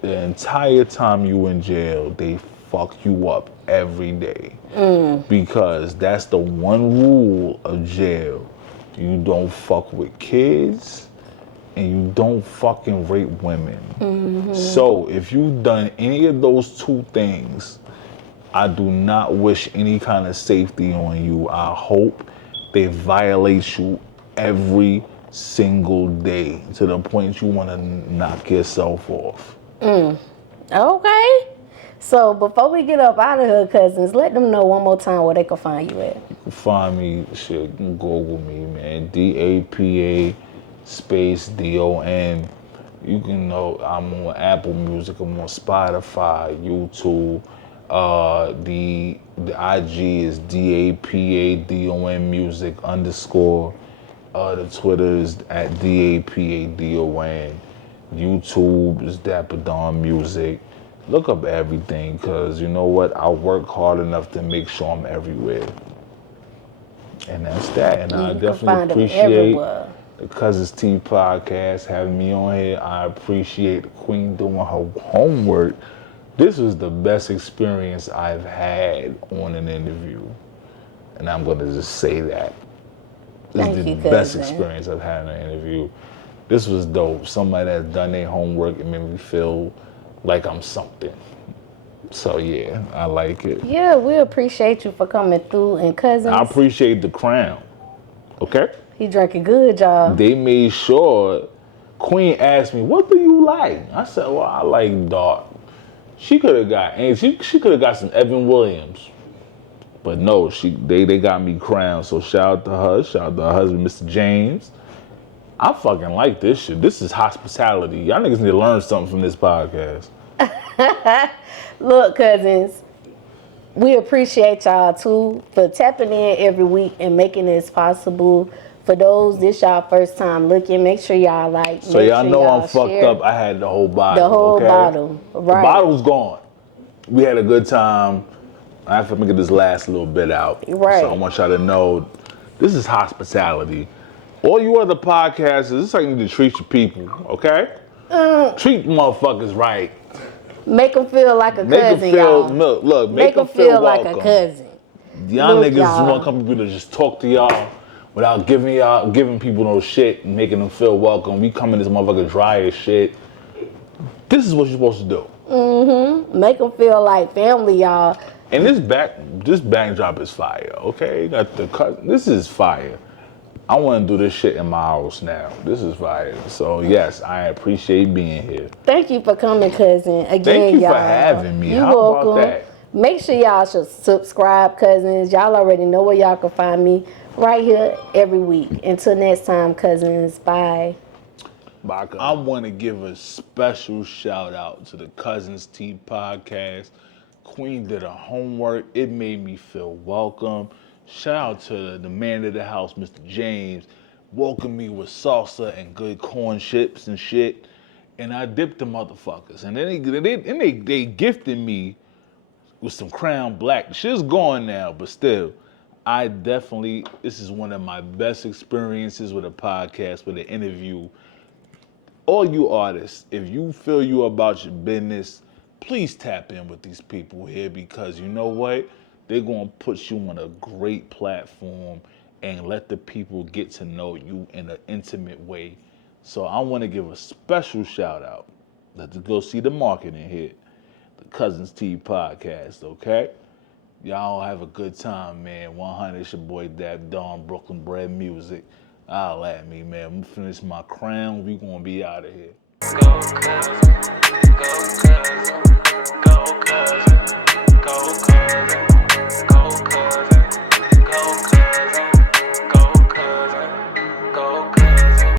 the entire time you in jail, they fuck you up every day. Because that's the one rule of jail. You don't fuck with kids and you don't fucking rape women. So if you've done any of those two things, I do not wish any kind of safety on you. I hope they violate you every single day to the point you want to knock yourself off. Okay. So before we get up out of here, cousins, let them know one more time where they can find you at. You can find me, shit, you can Google me, man. DAPA space DON. You can know I'm on Apple Music, I'm on Spotify, YouTube. The IG is DAPADON music _. The Twitter is at DAPADON. YouTube is DapaDon music. Look up everything, because you know what? I work hard enough to make sure I'm everywhere. And that's that. And I definitely appreciate the Cuzn T podcast having me on here. I appreciate the Queen doing her homework. This was the best experience I've had on an interview. And I'm going to just say that. This is the best experience I've had in an interview. This was dope. Somebody that's done their homework and made me feel like I'm something. So yeah, I like it. Yeah, we appreciate you for coming through. And cousins, I appreciate the crown. Okay? He drinking good, y'all. They made sure. Queen asked me, what do you like? I said, well, I like dark. She could have got, and she could have got some Evan Williams. But no, they got me crowned. So shout out to her. Shout out to her husband, Mr. James. I fucking like this shit. This is hospitality. Y'all niggas need to learn something from this podcast. Look, cousins, we appreciate y'all too for tapping in every week and making this possible. For those, this y'all first time looking, make sure y'all like. So y'all know I'm fucked up. I had the whole bottle. The whole okay? bottle, right? The bottle's gone. We had a good time. I have to get this last little bit out. Right. So I want y'all to know this is hospitality. All you other podcasters, this is how you need to treat your people, okay? Treat motherfuckers right. Make them feel like a cousin, Make them feel, y'all. look, Make them feel like welcome. a cousin. Y'all Look, niggas y'all. want to come people to just talk to y'all without giving people no shit and making them feel welcome. We come in this motherfucker dry as shit. This is what you're supposed to do. Make them feel like family, y'all. And this backdrop is fire, okay? This is fire. I want to do this shit in my house now. This is fire. So yes, I appreciate being here. Thank you for coming, cousin. Again, Thank you y'all. for having me. You're How welcome. about that? Make sure y'all should subscribe, cousins. Y'all already know where y'all can find me right here every week. Until next time, cousins. Bye. Bye. I want to give a special shout out to the Cuzn Tea podcast. Queen did her homework. It made me feel welcome. Shout out to the man of the house, Mr. James. Welcomed me with salsa and good corn chips and shit. And I dipped the motherfuckers. And then they gifted me with some Crown Black. Shit's gone now, but still, this is one of my best experiences with a podcast, with an interview. All you artists, if you feel you about your business, please tap in with these people here, because you know what? They're going to put you on a great platform and let the people get to know you in an intimate way. So I want to give a special shout out. Let's go see the marketing here. The Cuzn Tea podcast, okay? Y'all have a good time, man. 100, it's your boy DapaDon, Brooklyn Bred Music. Holla at me, man. I'm going to finish my crown. We going to be out of here. Go Cuzn, go Cuzn, go Cuzn, go Cuzn, go Cuzn.